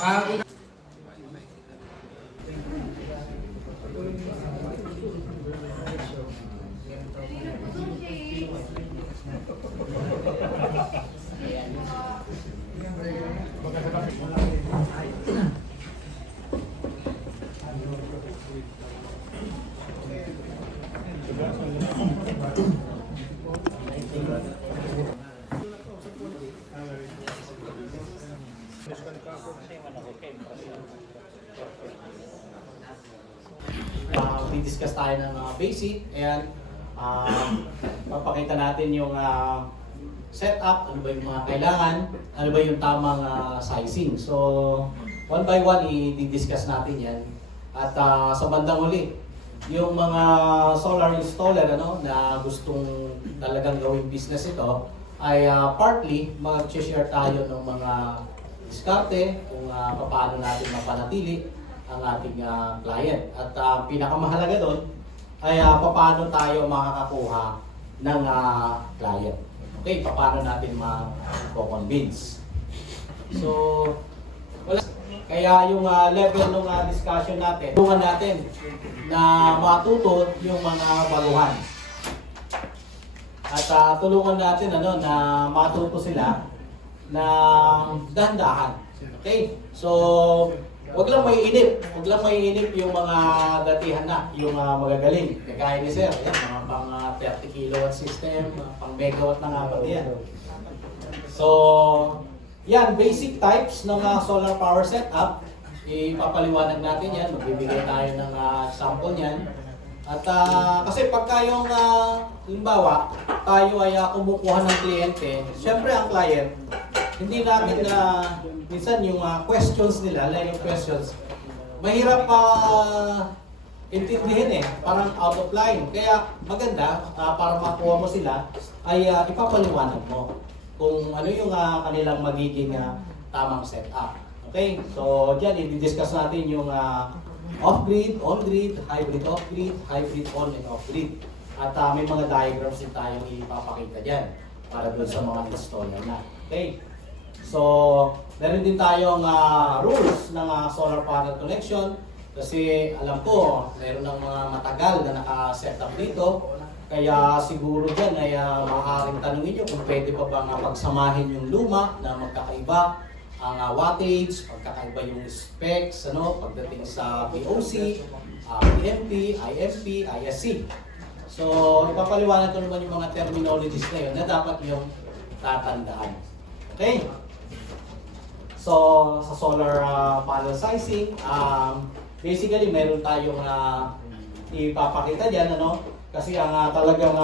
Ah, Di-discuss tayo ng basic and papakita natin yung setup, ano ba yung mga kailangan, ano ba yung tamang sizing. So, one by one, i-discuss natin yan. At sa bandang huli, yung mga solar installer na gustong talagang gawing business ito, ay partly mag-share tayo ng mga diskarte kung paano natin mapanatili ang ating client. At pinakamahalaga doon ay paano tayo makakakuha ng client. Okay, paano natin ma-convince. So, wala. Kaya yung level ng discussion natin, tulungan natin na matuto yung mga baguhan. At tulungan natin na matuto sila na dahan-dahan. Okay? So, wag lang maiinip yung mga datihan na, yung magagaling. Kagaya ni Sir, yan, mga pang 30 kilowatt system, pang megawatt na nga pati yan. So, yan, basic types ng solar power setup. Ipapaliwanag natin yan, magbibigay tayo ng example niyan. At kasi pagka yung, halimbawa, tayo ay kumukuha ng kliyente, syempre ang client, hindi namin minsan yung questions nila, like yung questions, mahirap intindihin parang out of line. Kaya maganda, para makuha mo sila, ay ipapaliwanag mo kung ano yung kanilang magiging tamang setup. Okay? So, dyan, i-discuss natin yung off-grid, on-grid, hybrid off-grid, hybrid on and off-grid. At may mga diagrams din tayong ipapakita dyan para doon sa mga installer na. Okay? So, meron din tayong rules ng solar panel connection kasi alam ko, meron ng mga matagal na naka-set up dito. Kaya siguro dyan ay maaaring tanongin nyo kung pwede pa bang pagsamahin yung luma na magkakaiba ang wattage, magkakaiba yung specs pagdating sa POC, PMP, IFP, ISC. So, ipapaliwanag ko naman yung mga terminologies na yun na dapat yung tatandaan. Okay? So, sa solar panel sizing, basically meron tayong ipapakita dyan, kasi ang talagang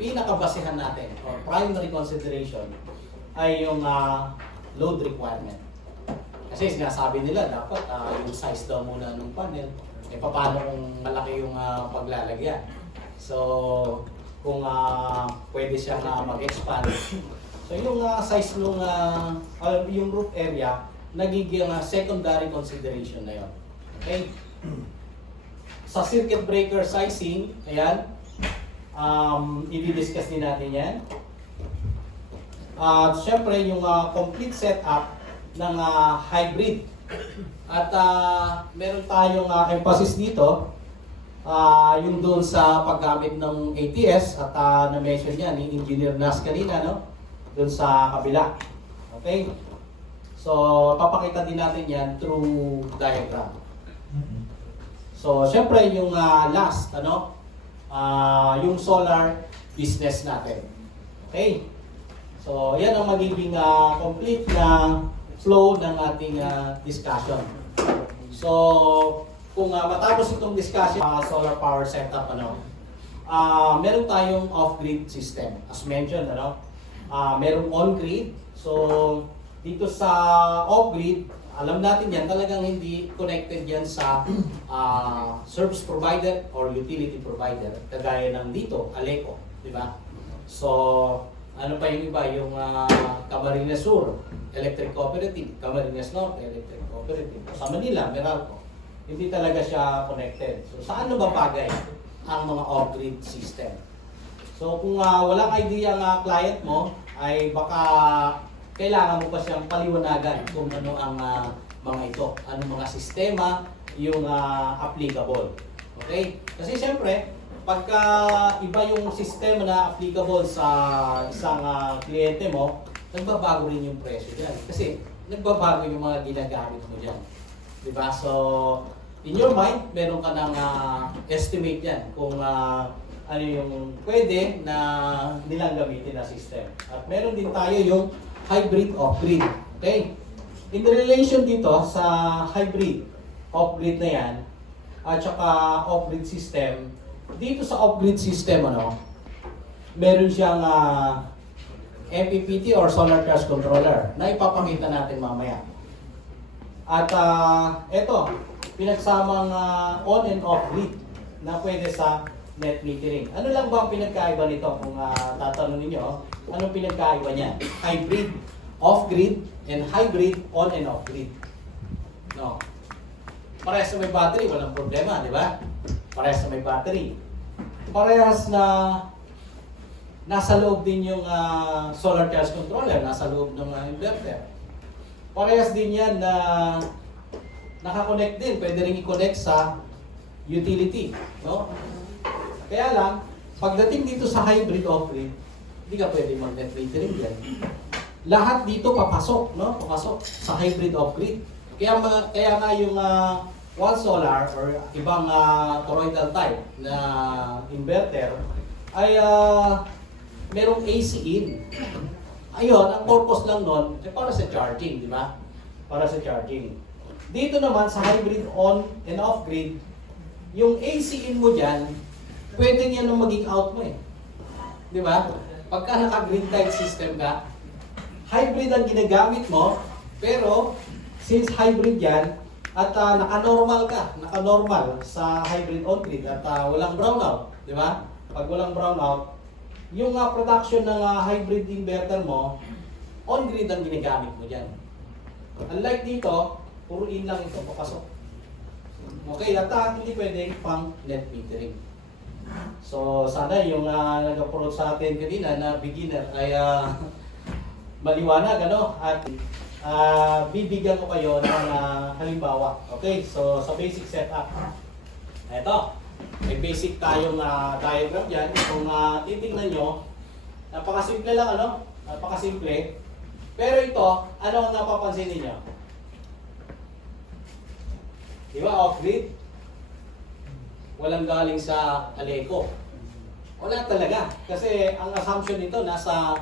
pinakabasihan natin or primary consideration ay yung load requirement. Kasi sinasabi nila dapat yung size daw muna ng panel, paano kung malaki yung paglalagyan. So, kung pwede siyang mag-expand. So, yung size nung yung roof area, nagiging secondary consideration na yun. Okay? Sa circuit breaker sizing, ayan, i-discuss din natin yan. At syempre, yung complete setup ng hybrid. At meron tayong emphasis dito, yung doon sa paggamit ng ATS at na-mention yan ni Engineer Nas kanina, doon sa kabila. Okay? So, papakita din natin yan through diagram. So, syempre yung last, yung solar business natin. Okay? So, yan ang magiging complete na flow ng ating discussion. So, kung matapos itong discussion, solar power setup, meron tayong off-grid system. As mentioned, meron on-grid. So, dito sa off-grid, alam natin yan, talagang hindi connected yan sa service provider or utility provider. Kagaya ng dito, Aleco, di ba? So, ano pa yung iba? Yung Camarines Sur, Electric Cooperative, Camarines Norte, Electric Cooperative. Sa Manila, Meralco. Hindi talaga siya connected. So, saan ba bagay ang mga off-grid system? So, kung walang idea ang client mo, ay baka kailangan mo pa siyang paliwanagan kung ano ang mga ito, anong mga sistema yung applicable. Okay? Kasi siyempre, pagka iba yung sistema na applicable sa isang kliyente mo, nagbabago rin yung presyo dyan. Kasi nagbabago yung mga ginagamit mo dyan. Diba? So, in your mind, meron ka ng estimate yan kung ano yung pwede na nilang gamitin na system. At meron din tayo yung hybrid off-grid. Okay? In relation dito sa hybrid off-grid na yan, at saka off-grid system, dito sa off-grid system, meron siyang MPPT or solar charge controller na ipapakita natin mamaya. At ito, pinagsamang on and off grid na pwede sa net metering. Ano lang ba ang pinagkaiba nito kung tatanong ninyo? Anong pinagkaiba niya? Hybrid off-grid and hybrid on and off grid. No. Parehas na may battery, walang problema, di ba? Parehas na may battery. Parehas na nasa loob din yung solar charge controller, nasa loob ng inverter. Parehas din yan na nakakonect din, pwede rin i-connect sa utility. No? Kaya lang, pagdating dito sa hybrid off-grid, hindi ka pwede mag-net metering yan. Lahat dito papasok, no? Papasok sa hybrid off-grid. Kaya nga yung one solar or ibang toroidal type na inverter ay merong AC in. Ayun, ang purpose lang nun ay para sa charging, di ba? Para sa charging. Dito naman sa hybrid on and off grid, yung AC in mo dyan, pwede yan ang maging out mo eh. Di ba? Pagka naka-grid tied system ka, hybrid ang ginagamit mo, pero since hybrid yan, at naka-normal sa hybrid on grid at walang brownout, di ba? Pag walang brownout, yung production ng hybrid inverter mo, on-grid ang ginagamit mo dyan. Unlike dito, puro in lang ito, papasok. Okay, at hindi pwede pang net metering. So, sana yung nag-approach sa atin kanina na beginner ay maliwanag, At bibigyan ko kayo ng halimbawa. Okay, so sa basic setup. Ito. May basic tayong diagram dyan. Kung titignan nyo, napakasimple lang, Napakasimple. Pero ito, ano ang napapansin niyo? Di ba, off-grid? Walang galing sa Aleco. Wala talaga. Kasi ang assumption nito, nasa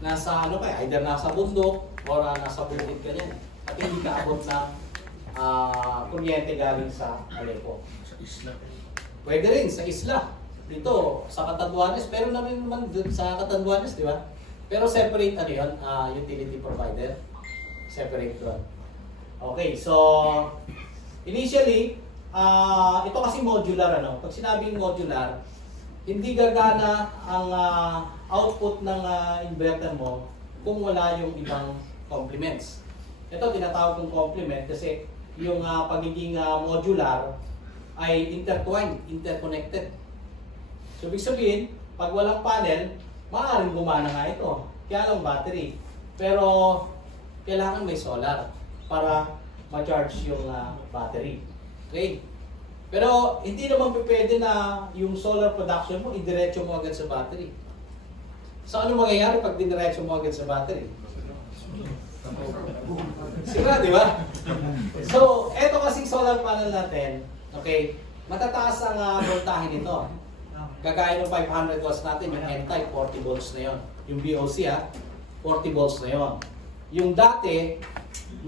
either nasa bundok or nasa bukid ka niyan. At hindi ka abot na kuryente galing sa Aleco. Sa isla. Pwede rin sa isla. Dito, sa Catanduanes, pero naman dun sa Catanduanes, di ba? Pero separate yun, utility provider. Separate doon. Okay, so initially, ito kasi modular, Pag sinabing modular, hindi gagana ang output ng inverter mo kung wala yung ibang complements. Ito tinatawag kong complement kasi yung pagiging modular ay intertwined, interconnected. So, ibig sabihin, pag walang panel, maaaring gumana nga ito. Kaya lang battery. Pero, kailangan may solar para ma-charge yung battery. Okay? Pero, hindi naman pwede na yung solar production mo, idiretso mo agad sa battery. So, ano mangyayari pag diniretso mo agad sa battery? Sira, di ba? So, eto kasing solar panel natin, okay, matataas ang voltahe nito. Kagaya ng 500 watts natin, yung N-type, 40 volts na yon. Yung BOC, 40 volts na yon. Yung dati,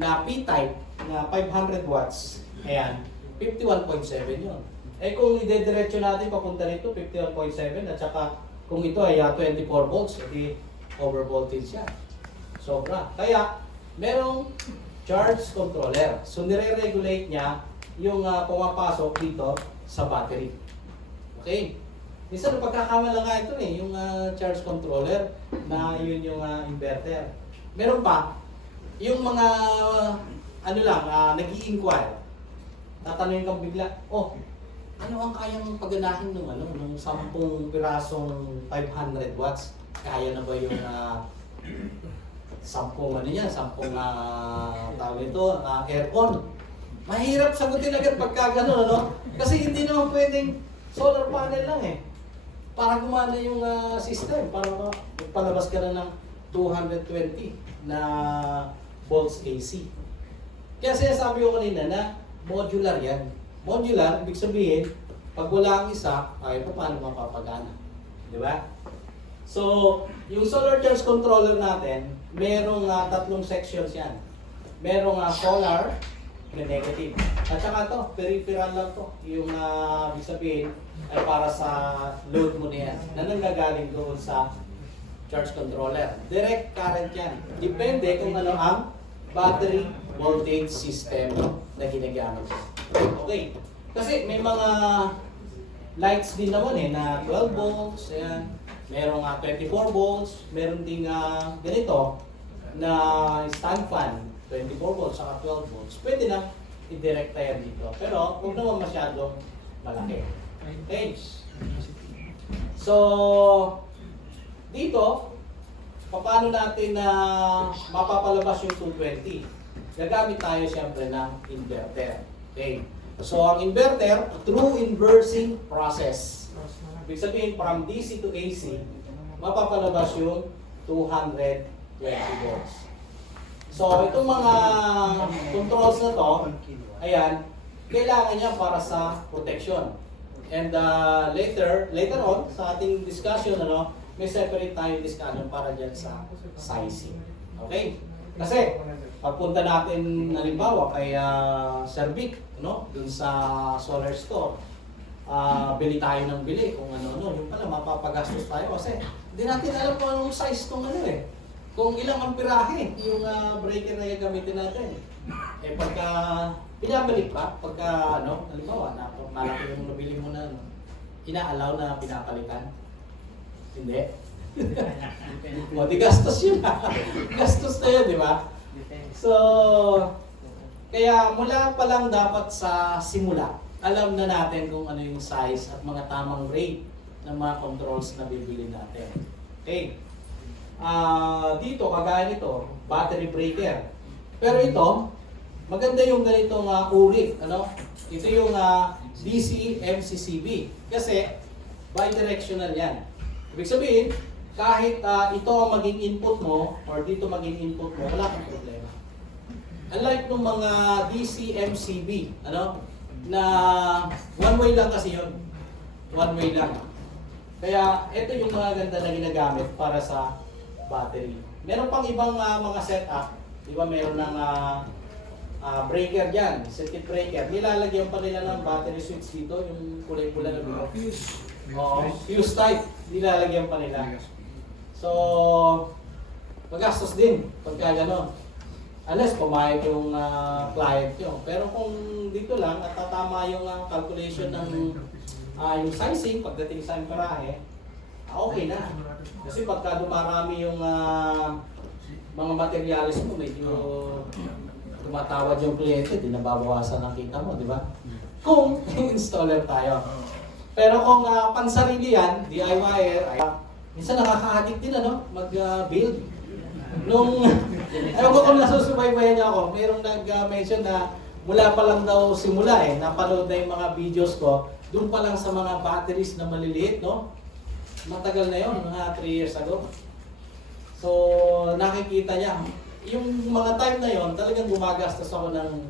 na P-type, na 500 watts, ayan, 51.7 yon. Eh kung idediretso natin papunta rito, 51.7, at saka kung ito ay 24 volts, edi over voltage siya. Sobra. Kaya, merong charge controller. So, nire-regulate niya yung pumapasok dito sa battery. Okay? Minsan, pagkakamala nga ito yung charge controller na yun yung inverter. Meron pa, yung mga, nag-i-inquire. Tatanungin kang bigla, ano ang kayang paganahin ng 10 pirasong 500 watts? Kaya na ba yung 10 ano yan, 10 tawag ito, aircon. Mahirap sagutin agad pagka gano'n, ano? Kasi hindi naman pwedeng solar panel lang eh. Para gumana yung system, para palabas ka na ng 220 na volts AC. Kaya sinasabi ko kanina na modular yan. Modular, ibig sabihin, pag wala ang isa, ay paano mapapagana? Di ba? So, yung solar charge controller natin, merong 3 sections yan. Merong solar, na negative. At saka to, peripheral lang to. Yung ibig sabihin, ay para sa load mo na yan, na nanggagaling doon sa charge controller. Direct current yan. Depende kung ano ang battery voltage system na ginagamit. Okay. Kasi may mga lights din naman na 12 volts, ayan. Merong 24 volts, meron ding ganito na stand fan, 24 volts saka 12 volts. Pwede na i-direct yan dito. Pero huwag naman masyadong malaki. Okay. So, dito, paano natin na mapapalabas yung 220? Gagamit tayo siyempre ng inverter. Okay. So, ang inverter, through inversing process. Ibig sabihin, from DC to AC, mapapalabas yung 220 volts. So, itong mga controls na to, ayan, kailangan niya para sa protection. And later on, sa ating discussion, may separate tayo discussion para dyan sa sizing. Okay? Kasi, pagpunta natin, halimbawa, kay Sir Vic, dun sa solar store, bili tayo ng bili kung ano-ano. Yung pala, mapapagastos tayo kasi hindi natin alam kung anong size tong kung ilang amperahe yung breaker na gagamitin natin. Eh pagka pinabalik pa, pagka halimbawa, malaki yung nabili mo na, ina-allow na pinapalitan? Hindi. O, di gastos yun. Gastos na yun, di ba? So, kaya mula pa lang dapat sa simula, alam na natin kung ano yung size at mga tamang rate ng mga controls na bibili natin. Okay. Dito, kagaya nito, battery breaker. Pero ito, maganda yung ganitong uri. Ito yung DC MCCB. Kasi, bidirectional yan. Ibig sabihin, kahit ito ang maging input mo, or dito maging input mo, wala kang problema. Unlike nung mga DC MCB, na one way lang kasi yun. One way lang. Kaya ito yung mga ganda na ginagamit para sa battery. Meron pang ibang mga setup. Di ba meron ng breaker dyan, circuit breaker. Nilalagyan pa nila ng battery switch dito, yung kulay-pula na dito. Fuse type. Nilalagyan pa nila. So, magastos din pagka gano'n. Unless pumayag yung client nyo. Pero kung dito lang, at tatama yung calculation ng yung sizing pagdating sa amperahe, okay na. Kasi pagka dumarami yung mga materialis mo, medyo tumatawad yung kliyente, di nababawasan ang kita mo, di ba? Kung installer tayo. Pero kung pansarili yan, DIY, minsan nakaka-addict din mag-build. Nung, ayaw ko kung nasusubaybayan niya ako, mayroong nag-mention na mula pa lang daw simula napanood na yung mga videos ko, doon pa lang sa mga batteries na maliliit, matagal na yun, mga 3 years ago. So, nakikita niya, yung mga time na yon talagang gumagastos ako ng,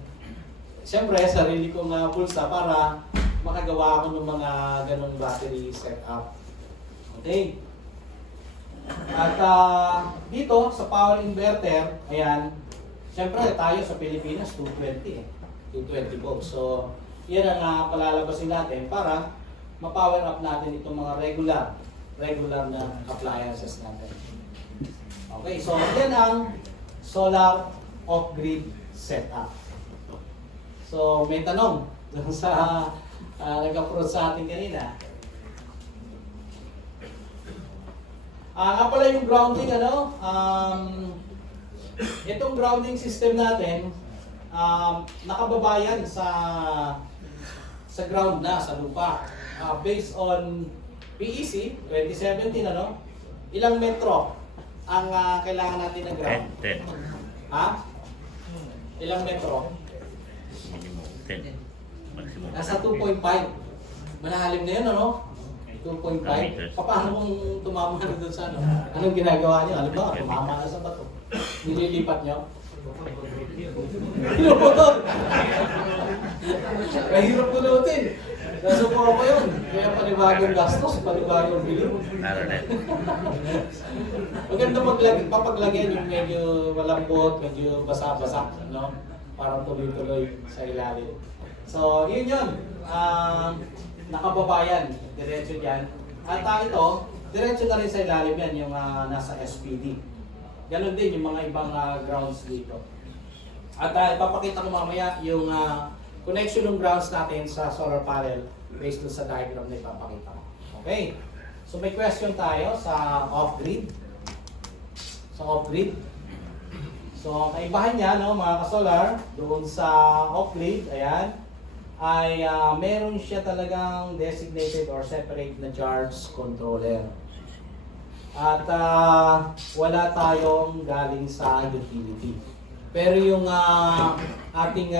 siyempre, sarili kong pulsa para makagawa ako ng mga ganong battery setup. Okay. At dito sa power inverter, ayan, siyempre tayo sa Pilipinas 220 volts. So, yan ang palalabasin natin para ma-power up natin itong mga regular na appliances natin. Okay, so yan ang solar off-grid setup. So, may tanong dun sa nag-approach sa atin kanina. Nga pala yung grounding, itong grounding system natin, nakababayan sa ground na, sa lupa. Based on PEC, 2017, ilang metro ang kailangan natin ng ground? 10. Ha? Ilang metro? Minimum 10. Maximum. Nasa 2.5. Malalim na yun, ano? 2.5. Meters. Paano kung tumama na doon sa ano? Anong ginagawa niyo? Alam ba, tumama na sa bato. Nililipat niyo? Pinuputol! Mahirap pulutin. Nasupo pa yun. Kaya panibagong gastos, panibagong bili. Naranet. Maganda papaglagyan yung medyo malambot, medyo basa-basa, no? Parang tuloy-tuloy sa ilalim. So, yun yun. Nakababayan, diretso dyan. At ito, diretso na rin sa ilalim yan, yung nasa SPD. Ganon din yung mga ibang grounds dito. At ipapakita ko mamaya yung connection ng grounds natin sa solar panel based dun sa diagram na ipapakita ko. Okay. So may question tayo sa off-grid. Sa off-grid. So ang kaibahan niya, no, mga ka-solar, doon sa off-grid, ayan, ay meron siya talagang designated or separate na charge controller. At wala tayong galing sa utility. Pero yung ating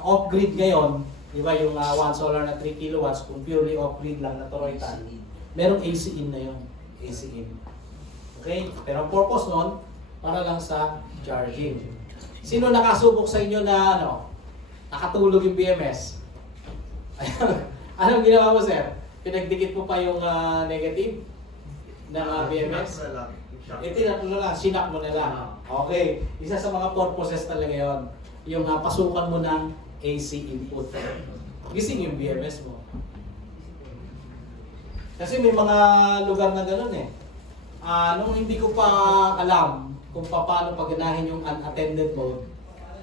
off-grid ngayon, di ba yung one solar na 3 kilowatts, kung purely off-grid lang na toroitan, merong AC in na yun. AC in. Okay? Pero ang purpose nun, para lang sa charging. Sino nakasubok sa inyo na nakatulog yung BMS? Anong ginawa mo, sir? Pinagdikit mo pa yung negative ng BMS? Tinatlo lang, sinak mo na lang. Okay. Isa sa mga purposes talaga yun. Yung pasukan mo ng AC input. Gising yung BMS mo. Kasi may mga lugar na gano'n eh. Nung hindi ko pa alam kung paano paganahin yung unattended mode,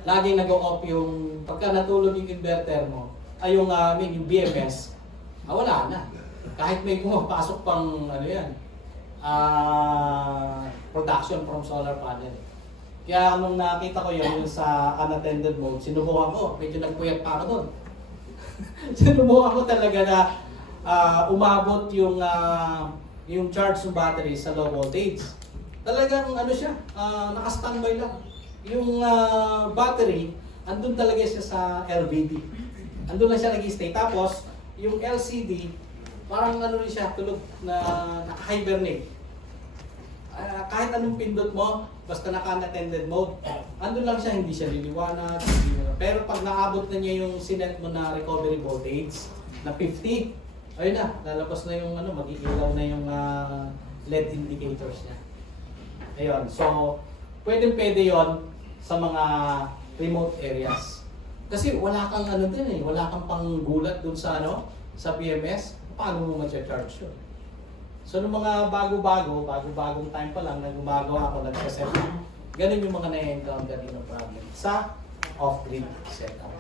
laging nag-off yung, pagka natulog yung inverter mo, ay yung BMS, wala na. Kahit may pumapasok pang production from solar panel. Kaya nung nakita ko yun sa unattended mode, sinubukan ko, medyo nagpuyat pa ako doon. Sinubukan ko talaga na umabot yung charge ng battery sa low voltage. Talagang siya, naka-standby lang. Yung battery, andun talaga siya sa LVD. Andun lang siya nag-stay. Tapos, yung LCD, parang rin siya, tulog na naka-hibernate. Kahit anong pindot mo, basta naka-unattended mode, andun lang siya, hindi siya liliwanag. Pero pag naabot na niya yung sinet mo na recovery voltage na 50, ayun na, lalabas na yung mag-iilaw na yung LED indicators niya. Ayun, so pwede yon sa mga remote areas. Kasi wala kang wala kang panggulat dun sa sa BMS, paano mo ma-charge yun? So nung mga bagong time pa lang na gumagawa ako, nag-set up, ganun yung mga na-encounter din ng problem sa off-grid setup.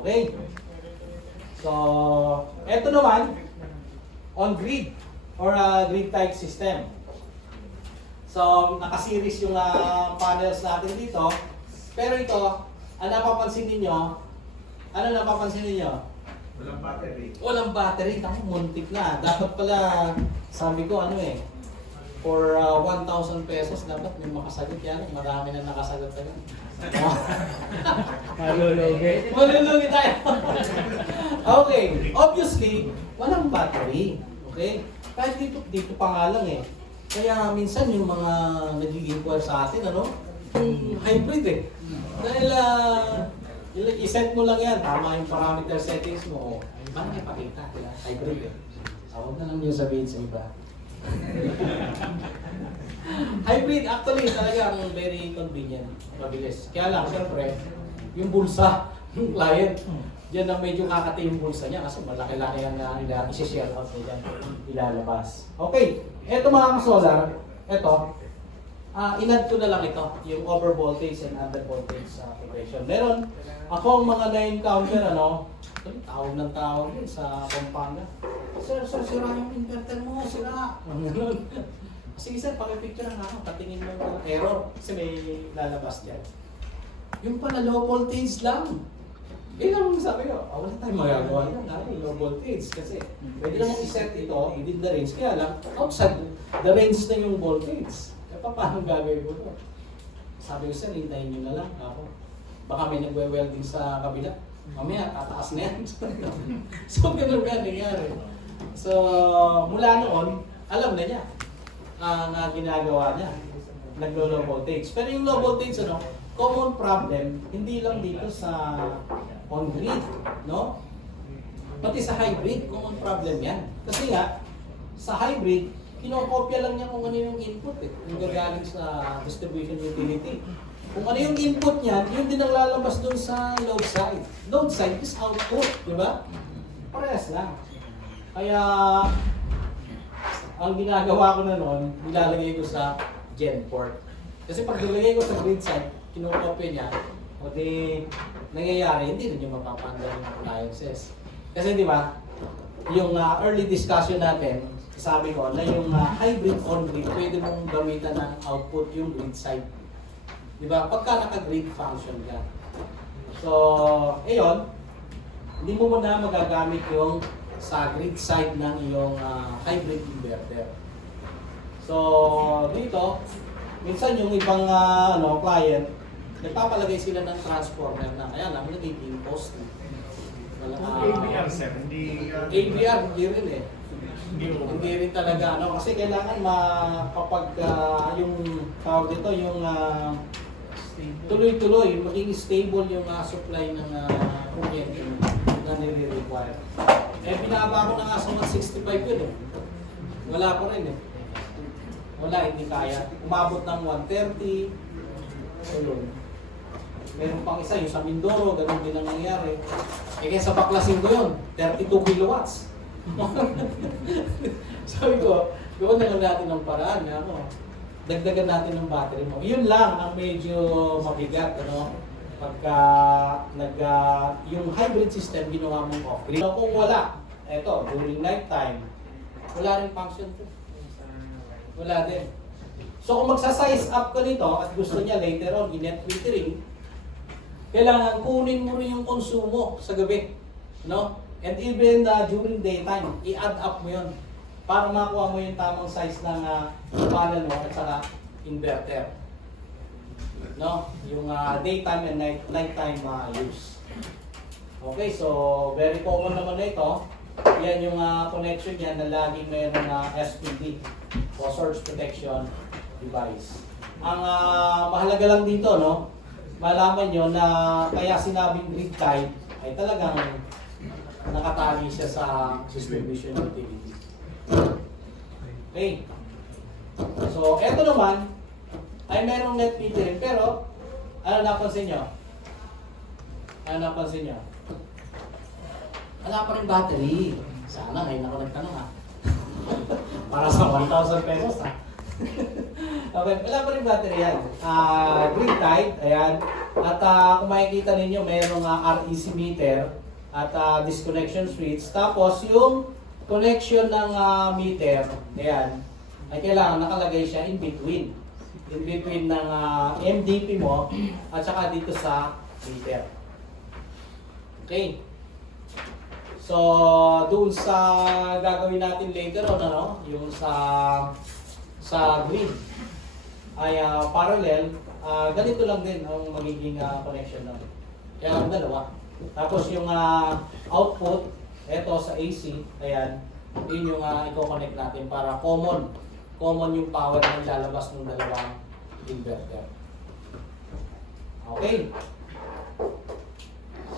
Okay? So, eto naman, on-grid or grid-type system. So, naka-series yung panels natin dito. Pero ito, ano napapansin ninyo? Walang battery. Walang battery. Naku, muntik na. Dapat pala, sabi ko for 1,000 pesos, dapat may makasagot yan. Marami na nakasagot agad. Malulugi. Malulugi tayo. Okay. Obviously, walang battery. Okay? Kahit dito pa nga lang eh. Kaya minsan yung mga nagiging call sa atin, yung hybrid eh. Dahil i-set mo lang yan, tama yung parameter settings mo. Parang ipakita, hybrid eh. Huwag na lang yung sabihin sa iba. Hybrid, actually, talagang very convenient, mabilis. Kaya lang, syempre, yung bulsa ng client, diyan na medyo kakati yung bulsa niya kasi malaki-laki yan na isi-share out niya dyan, ilalabas. Okay, eto mga ka-solar, eto, in-add ko na lang ito, yung over voltage and under voltage operation. Meron akong mga na-encounter, tawag ng tawag yun sa Pampanga. Sir, sira yung inverter mo, sira. Sige sir, pakipicture na nga, patingin mo yung error kasi may lalabas dyan. Yung pala low voltage lang. Eh naman sabi ko, wala tayong magagawa yan, low voltage. Kasi pwede naman i-set ito within the range. Kaya lang, outside the range na yung voltage. Kaya paano gagawin ko ito? Sabi ko, sir, hintayin nyo na lang ako. Baka may nagwe-welding sa kabila. Mamaya, tataas na yan. So, ganun nga nangyari. So, mula noon, alam na niya ang ginagawa niya. Naglo-low voltage. Pero yung low voltage, common problem, hindi lang dito sa on-grid, no? Pati sa hybrid, common problem yan. Kasi nga, sa hybrid, kinokopya lang niya kung ano yung input yung gagaling sa distribution utility. Kung ano yung input niyan, yun din ang lalabas doon sa load side. Load side is output, di ba? Parehas lang. Kaya, ang ginagawa ko na noon, nilalagay ko sa gen port. Kasi pag nilagay ko sa grid side, kinokopya niya, o di nangyayari, hindi rin yung mapapandal yung appliances. Kasi di ba, yung early discussion natin, sabi ko na yung hybrid on-grid, pwede mong gamitan ng output yung grid side. Di ba? Pagka naka-grid function ka. So, ayun, hindi mo muna magagamit yung sa grid side ng iyong hybrid inverter. So, dito, minsan yung ibang client, nagpapalagay sila ng transformer na kaya lang nagiging post. ABR, sir, hindi... ABR, hindi rin eh. Hindi rin talaga, kasi kailangan kapag yung tawag dito, yung tuloy-tuloy, maging stable yung supply ng kuryente na nire-require. Eh, binaba ko na nga sa 165 yun eh. Wala ko rin eh. Wala, hindi kaya. Umabot ng 130. So yun. Meron pang isa, yung sa Mindoro, ganun din ang nangyari. Eh kaya sa baklasin ko yun, 32 kilowatts. Sabi ko, gawin na lang natin ng paraan. Dagdagan natin ng battery mo. Yun lang ang medyo mabigat. Pagka yung hybrid system ginawa mong off-grid. So, kung wala, eto, during night time, wala rin function to. Wala din. So kung magsa-size up ka nito at gusto niya later on i-net metering, kailangan kunin mo rin yung konsumo sa gabi. And even during daytime, i-add up mo yun para makuha mo yung tamang size ng panel mo at saka inverter. Yung daytime and nighttime use. Okay, so very common naman na ito. Yan yung connection niya na laging mayroon na SPD o Source Protection Device. Ang mahalaga lang dito, malaman nyo na kaya sinabing grid type ay talagang nakatali siya sa distribution utility. Okay. So, eto naman ay merong net metering pero ano napansin nyo? Wala pa rin battery. Sana ngayon ako nagtanong para sa 1,000 pesos Okay, wala pa rin battery yan. Grid tied, ayan. At kung makikita ninyo, mayroong REC meter at disconnection switch. Tapos yung connection ng meter, ayan, ay kailangan nakalagay siya in between. In between ng MDP mo at saka dito sa meter. Okay. So, doon sa gagawin natin later on, yung sa grid ay parallel, ganito lang din ang magiging connection natin. Kaya ang dalawa. Tapos yung output, eto sa AC, ayan, yun yung i-connect natin para common yung power na lalabas ng dalawang inverter. Okay.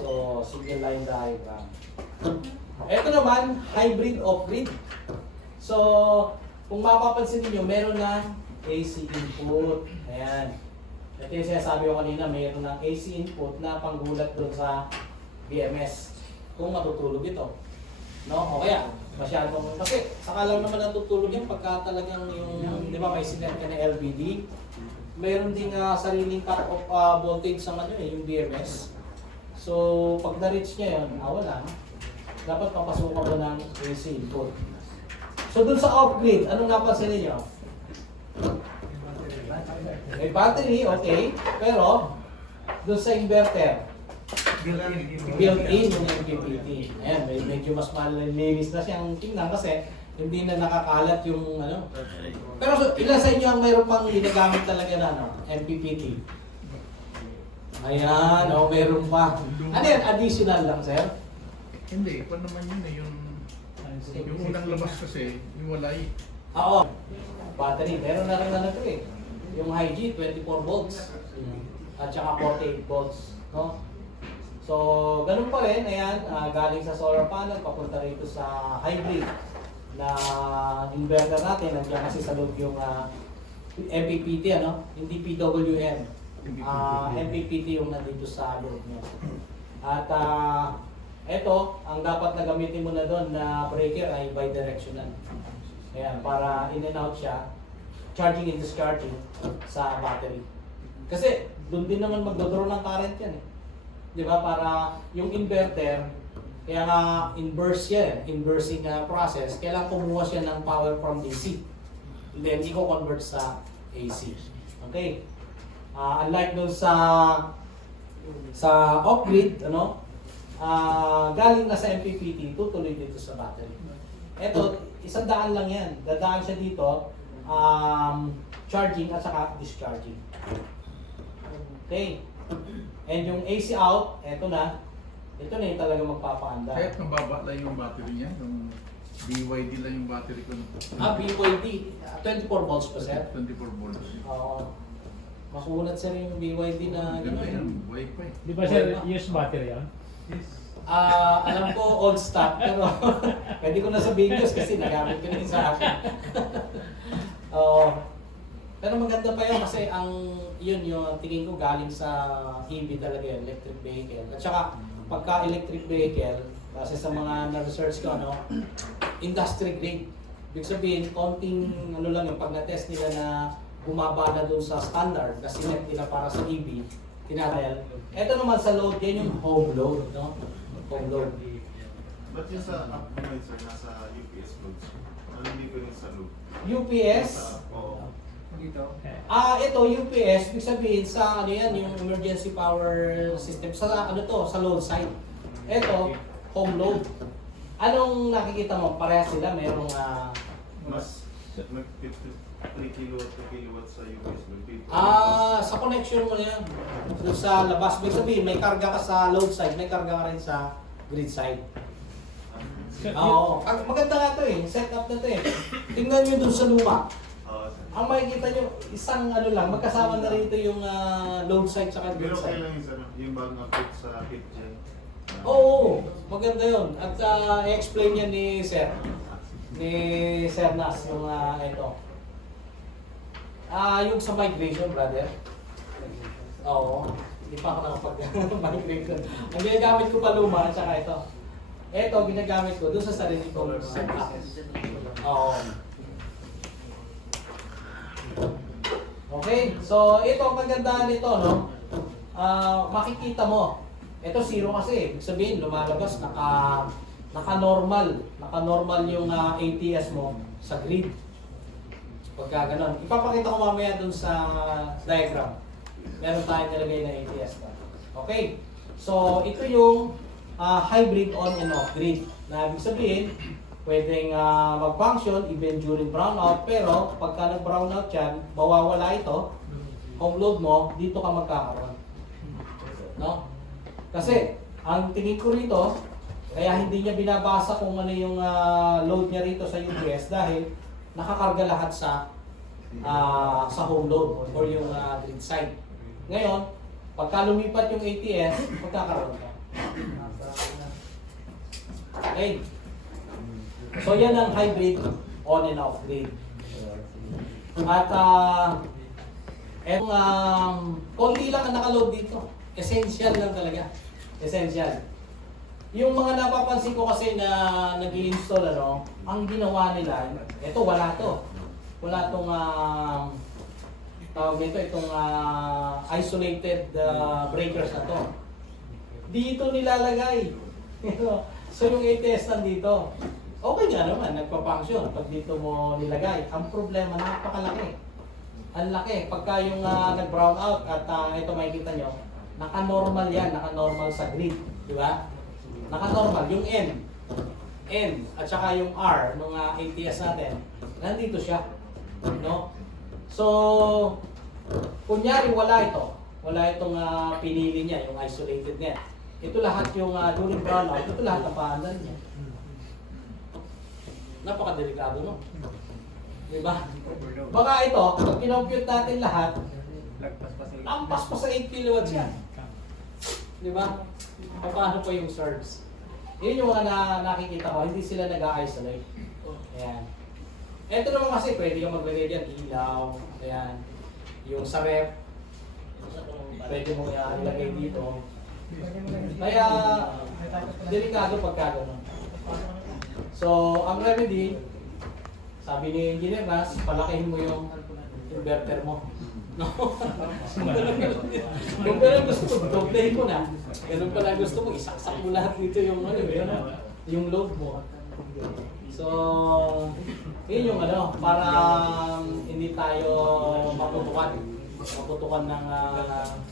So, single line diagram. Ito naman, hybrid off-grid. So, kung mapapansin niyo, meron na AC input. Ayan. Ito yung sinasabi ko kanina, meron ng AC input na panggulat doon sa BMS. Kung matutulog ito. O kaya, masyadong, kasi saka lang naman natutulog yan pagka talagang yung, di ba may sinet ka na LVD. Meron din sariling cut-off voltage sa yung BMS. So, pag na-reach niya yun, wala. Dapat papasukan mo ng AC input. So, dun sa off-grid, anong napansin niyo? May battery, okay. Pero, dun sa inverter, built-in yung MPPT. Ayan, medyo mas malinis na siyang tingnan kasi hindi na nakakalat yung ano. Pero ilan sa inyo ang mayroon pang ginagamit talaga na ano, MPPT? Ayan, meron pa. Ano yan? Additional lang, sir? Hindi, pa naman yun eh, yung unang labas kasi, yung walay. Oo. Battery, meron na rin ano to eh. Yung High-G, 24 volts. At saka 48 volts. No? So, ganun pa rin. Ayan, galing sa solar panel, papunta rito sa hybrid na inverter natin. Nandiyan kasi sa loob yung MPPT, ano? Hindi PWM. MPPT yung nandito sa loob nyo. At eto, ang dapat na gamitin mo na doon na breaker ay bidirectional. Ayan, para in and out siya, charging and discharging sa battery. Kasi doon din naman magdodraw ng current yan eh. Di ba? Para yung inverter, kaya nga inverse yan, inversing process, kailangan kumuha siya ng power from DC. Then, i-convert sa AC. Okay? Unlike doon sa off-grid, ano, galing na sa MPPT, tutuloy dito sa battery. Ito, 100 lang yan. Dadaan siya dito, charging at saka discharging. Okay. And yung AC out, ito na yung talaga magpapaanda. Kahit mababa lang yung battery niya, yung BYD lang yung battery ko. BYD, 24 volts pa sir. 24 volts. Oo. Makunat sir yung BYD na Ganda yan, gano'n. Wi-Fi. Di ba sir, use battery yan? Alam ko old stock, pero pwede ko na sa videos kasi nagamit ko na sa akin. Pero maganda pa yun kasi yun yung tingin ko galing sa EV talaga yun, electric vehicle. At saka pagka electric vehicle, kasi sa mga na-research ko, ano, industry grade. Ibig sabihin, konting ano lang yung pag na-test nila na bumaba na dun sa standard na sinet nila para sa EV, tinatayal. Ito naman sa load, yan yung home load, no? Home load. Ba't yung sa app mo sir, nasa UPS loads? Ano hindi ko yung sa loop? UPS? Oo. Ito UPS, ibig sabihin sa ano yan, yung emergency power system sa ano to, sa load side. Ito, home load. Anong nakikita mo? Parehas sila, merong Mas nag 3 kilowatts sa UPS load. sa connection mo na yan. Doon sa labas, ibig sabihin may karga ka sa load side, may karga ka rin sa grid side. Oo. Maganda nga to eh, setup na to eh. Tingnan nyo doon sa luma. Ang makikita nyo, isang ano lang, magkasama na rito yung load side sa grid Pero side. kailan yung ano, yung bagong update sa hit gen? Oo, maganda yun. At i-explain yan ni Sir. Ni Sir Nas, yung ito. Yung sa migration, brother. Oo. Hindi pa ako nakapag-migration. Ang ginagamit ko pa luma, at saka ito. Ito, ginagamit ko doon sa sarili kong setup. Oo. Okay, so ito ang kagandahan nito, no? Makikita mo. Ito zero kasi, ibig sabihin lumalabas naka-normal yung ATS mo sa grid. Pagka ganun. Ipapakita ko mamaya dun sa diagram. Meron tayong nilagay na ATS na. Okay, so ito yung hybrid on and off grid. Na ibig sabihin, pwedeng mag-function even during brownout, pero pagka nag-brownout yan, mawawala ito, home load mo, dito ka magkakaroon. No? Kasi, ang tingin ko rito, kaya hindi niya binabasa kung ano yung load niya rito sa UPS dahil nakakarga lahat sa home load or yung grid side. Ngayon, pagka lumipat yung ATS, magkakaroon ka. Okay. So yan ang hybrid on and off grid. At konti lang ang nakaload dito. Essential lang talaga. Essential. Yung mga napapansin ko kasi na nag-i-install ang ginawa nila, ito wala to. Wala tong tawag nito itong isolated breakers na to. Dito nilalagay. So yung ATS nandito. Okay nga naman, nagpa-function pag dito mo nilagay. Ang problema, napakalaki. Ang laki. Pagka yung nag-brown out at ito makikita nyo, Naka-normal yan, naka-normal sa grid. Di ba? Naka-normal. Yung N, at saka yung R, ng ATS natin, nandito siya. No? So, kunyari wala ito. Wala itong pinili niya, yung isolated net. Ito lahat yung during brownout, ito lahat ang paandan niya. Napakadelikado, no? Diba? Baka ito, pag kinompute natin lahat, lampas pa sa 8 kilowatts yan. Diba? Paano pa yung surge? Yun yung mga nakikita ko, hindi sila nag-isolate. Ayan. Ito naman kasi, pwede kang maglagay dyan, ilaw, ayan. Yung sa rep, pwede mo ilagay dito. Kaya, delikado pagka gano'n. So, ang remedy, sabi ni Engineer Ras, palakihin mo yung inverter mo. No? Kung pala gusto mo, doblehin mo na. Ganun pala gusto mo, isaksak mo lahat dito yung yung load mo. So, yun yung para hindi tayo maputukan ng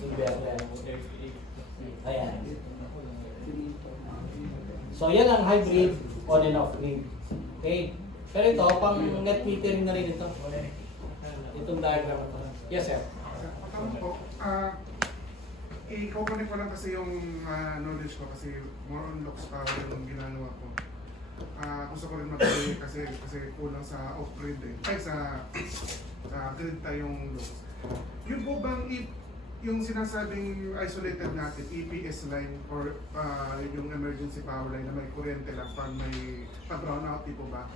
inverter. Ayan. So, yan ang hybrid on and off grid. Okay? Pero ito, pang net metering na rin ito. Itong diagram ito. Yes, sir. Tanong po, i-connect ko lang kasi yung knowledge ko kasi more on looks power yung ginagawa ko. Gusto ko rin mag-play kasi kulang sa off-grid eh. Ay, sa grid tayong looks. Yung po bang yung sinasabing isolated natin, EPS line or yung emergency power line na may kuryente lang pag may pag-brownout, di po ba?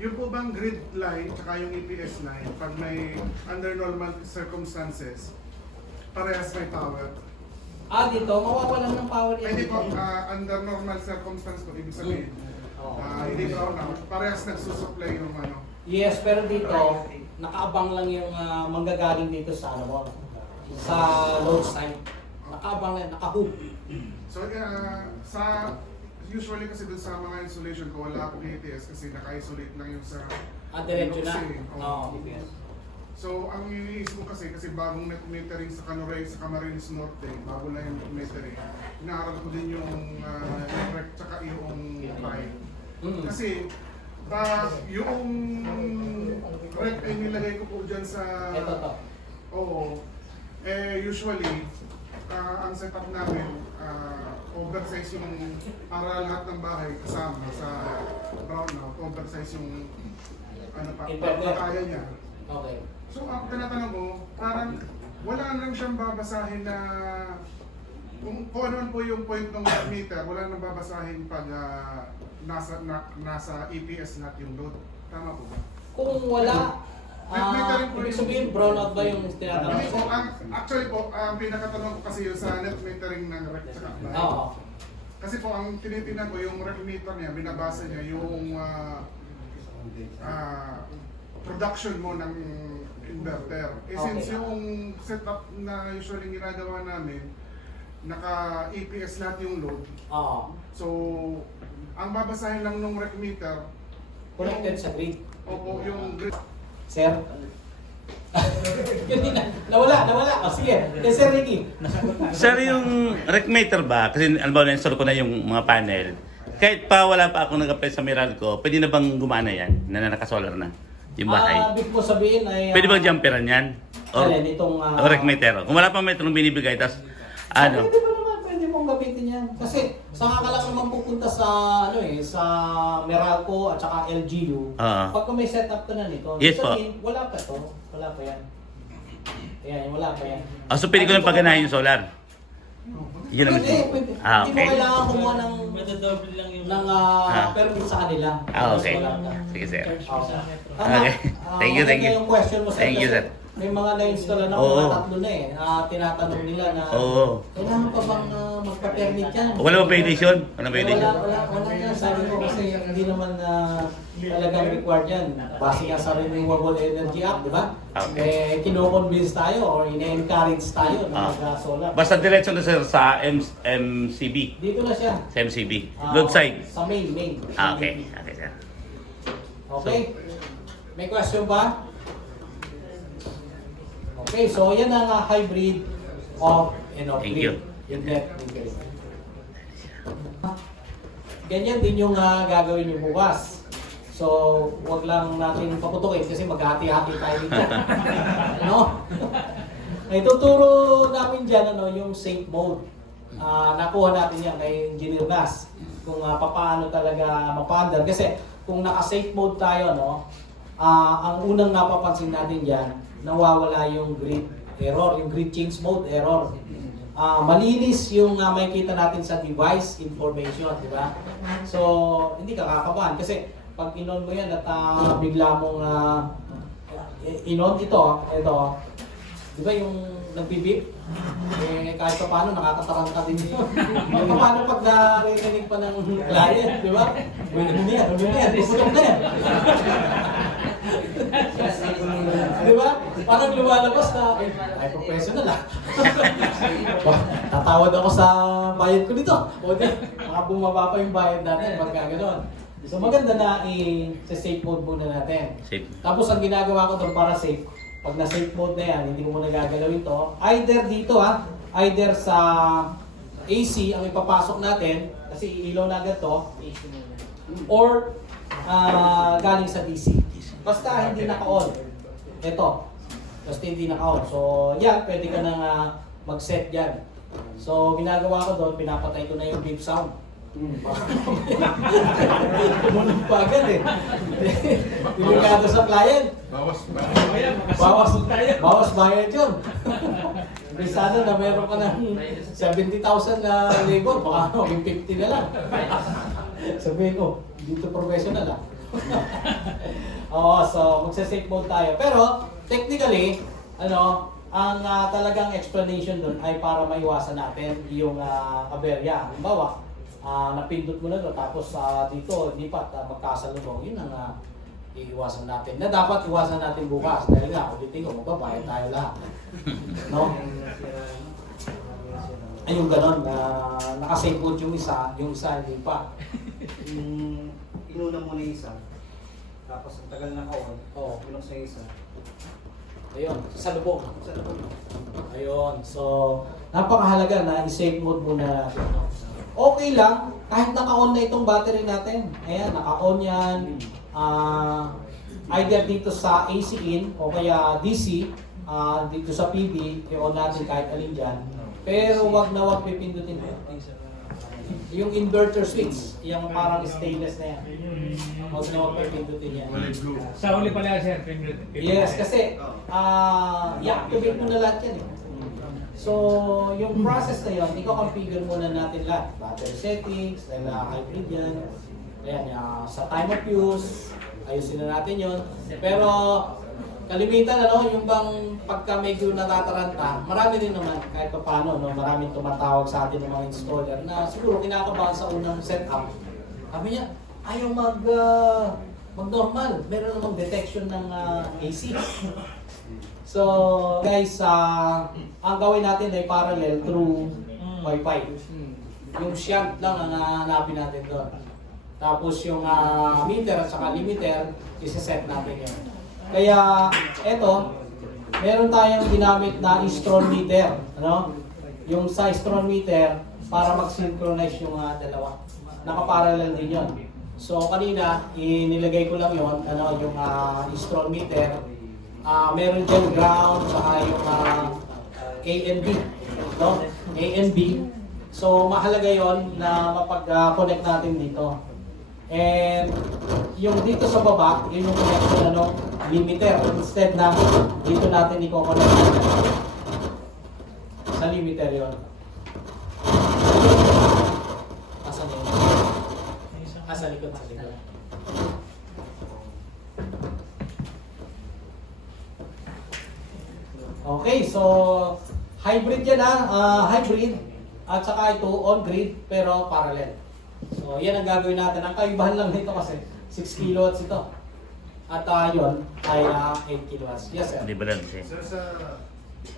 Yung po bang grid line tsaka yung EPS line, pag may under normal circumstances, parehas may power? Dito, mawawalan ng power yan. Hindi po, under normal circumstance po, ibig sabihin, hindi brownout, parehas nagsusupply yung Yes, pero dito, nakaabang lang yung manggagaling dito sa sa load side. Nakaabang lang, nakahook. So, usually kasi dun sa mga insulation ko, wala akong ATS kasi naka-isolate lang yung sa Diretso na. looks eh. Oo. So, ang iniisip ko kasi bagong net metering sa Canuray, sa Camarines Norte, bago na yung net metering, inaaral ko din yung rec tsaka yung pipe. Kasi, yung rec ay nilagay ko po dyan sa... Ito to. Oo. Usually, ang setup namin, oversize yung, para lahat ng bahay kasama sa brownout, oversize yung, kaya niya. Okay. So, ang tinatanong ko, parang wala nang siyang babasahin na, kung ano man po yung point ng meter, wala nang babasahin pag nasa EPS natin yung load. Tama po ba? Kung wala, ibig sabihin brownout ba yung tinatanong? Hindi po, actually po, ang pinakatanong ko kasi yung sa net metering ng rec tsaka apply. Oo. Kasi po, ang tinitingnan ko, yung rec meter niya, binabasa niya yung production mo ng inverter. Since yung setup na usually ginagawa namin, naka-EPS lahat yung load. Oo. So, ang babasahin lang nung rec meter, Connected sa grid. opo, yung grid. Sir? Nawala. Sige. Sir Ricky. Sir, yung rec meter ba, kasi alam mo, na-install ko na yung mga panel, kahit pa wala pa ako nag-apply sa Meralco, pwede na bang gumana yan, na nakasolar na, yung bahay? Ibig mo sabihin ay... Pwede bang jumperan yan? Or itong... rec meter? Kung wala pang meter nung binibigay, tapos ano? Pwede ba naman, pwede mong gamitin yan. Kasi saka ka lang naman pupunta sa, sa Meralco at saka LGU. Pagka may setup ka na nito, Yes po. sabihin, wala pa to. Wala pa yan. Ayan, wala pa yan. So pwede ko lang paganahin yung solar? Yun naman. Pwede. Ah, Hindi mo okay. kailangan kumuha ng Ah. permit sa kanila. Okay. Wala ka. Sige, sir. Okay. Thank you, thank you. Yung question mo, sir. Thank you, kasi sir. May mga na-install na Oo. mga tatlo na eh. Tinatanong nila na Oo. kailangan pa bang magpa-permit yan? Wala ba violation? Walang violation? Wala yan. Sabi ko kasi hindi naman talagang required yan. Base nga sa Renewable Energy Act, di ba? Okay. Kino-convince tayo or ina-encourage tayo na mag-solar. Basta diretso na sir sa MCB. Dito na siya. Sa MCB. Load side. Sa main. Okay. Okay, sir. Okay. May question ba? Okay, so yan ang hybrid of Thank you. Yung net metering. Ganyan din yung gagawin niyo bukas. So, wag lang natin paputukin kasi maghati-hati tayo dito. Ano? Ituturo namin dyan yung safe mode. Nakuha natin yan kay Engineer Nas kung paano talaga mapandar. Kasi kung naka-safe mode tayo, ang unang napapansin natin dyan, nawawala yung grid error, yung grid change mode error. Malinis yung makikita natin sa device information, di ba? So, hindi ka kakabahan kasi pag inon mo yan at bigla mong inon ito, di ba yung nagbibip? Kahit pa paano, nakakatakang ka din yun. Paano pag narinig pa ng client, di ba? Ano yan, puputok na yan. Di ba? Parang lumalabas na, ay professional tatawad ako sa bayad ko dito. O di, bumaba pa yung bayad natin pagka gano'n. So maganda na i-safe mode muna natin. Safe. Tapos ang ginagawa ko doon para safe, pag na-safe mode na yan, hindi mo muna gagalawin to. Either dito either sa AC ang ipapasok natin, kasi ilaw na agad to, or galing sa DC. Basta hindi naka-on. Ito. Basta hindi naka-on. So, yan, pwede ka nang mag-set yan. So, ginagawa ko doon, pinapatay ko na yung beep sound. Tumunog pa agad Delikado sa client. Bawas bayad yun. Hindi sana na meron ka ng 70,000 na labor, baka maging 50 na lang. Sabihin ko, dito professional Oo, so magsa-safe mode tayo. Pero, technically, ang talagang explanation doon ay para maiwasan natin yung aberya. Halimbawa, napindot mo na doon, tapos dito, lipat, magkasalubong. Yun ang iiwasan natin. Na dapat iwasan natin bukas. Dahil nga, ulitin ko, magbabayad tayo lahat. No? Ay, yung gano'n, nakasave mode yung isa hindi pa. Inuna mo na isa, tapos ang tagal na ka-on, ilong sa isa. Ayun, sa lubong. Ayun, so napakahalaga na i-safe mode muna natin. Okay lang, kahit naka-on na itong battery natin. Ayan, naka-on yan. Either dito sa AC in o kaya DC, dito sa PB, i-on natin kahit alin dyan. Pero wag na wag pipindutin yung inverter switch, yung parang stainless na yan. Huwag na huwag pipindutin yan. Sa huli pala, sir. Yes, kasi i-activate mo na lahat yan So, yung process na yun, i-configure muna natin lahat. Battery settings, dahil hybrid yan. Ayan, sa time of use, ayusin na natin yun. Pero, kalimitan yung bang pagka medyo natataranta, marami din naman kahit pa paano, maraming tumatawag sa atin ng mga installer na siguro kinakabahan sa unang setup. Sabi niya, ayaw mag-normal, meron namang detection ng AC. So guys, ang gawin natin ay parallel through Wi-Fi. Yung shunt lang ang hanapin natin doon. Tapos yung meter at saka limiter, isa-set natin yun. Kaya, eto, meron tayong ginamit na Istron meter. Yung sa Istron meter, para mag-synchronize yung dalawa. Nakaparallel din yun. So, kanina, inilagay ko lang yun, yung Istron meter. Meron dyan ground, saka yung A and B. A and B. So, mahalaga yon na mapag-connect natin dito. And yung dito sa baba, yun yung connection limiter. Instead na dito natin i-connect sa limiter yun. Asan yun? Sa likod, sa likod. Okay, so hybrid yan hybrid at saka ito on-grid pero parallel. So, yan ang gagawin natin. Ang kaibahan lang nito kasi 6 kilowatts ito. At yun ay 8 kilowatts. Yes, sir. Hindi ba lang, sir? Sir, sa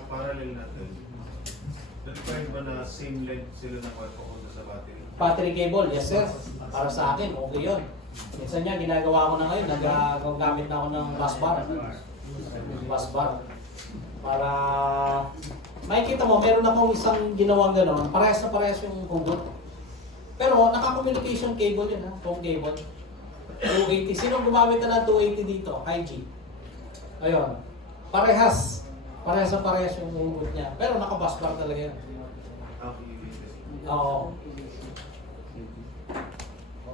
parallel natin, nag-find ba na same length sila ng papunta sa battery? Battery cable, yes sir. Para sa akin, okay yun. Minsan niya, ginagawa ko na ngayon. Nagagamit na ako ng bus bar. Bus bar. Para makikita mo, meron akong isang ginawang gano'n, parehas na parehas yung hugot. Pero naka-communication cable yun ha, phone cable. 280. Sino gumamit na ng 280 dito? IG. Ayun. Parehas. Parehas na parehas yung hugot niya. Pero naka-bus bar talaga yun. Oo.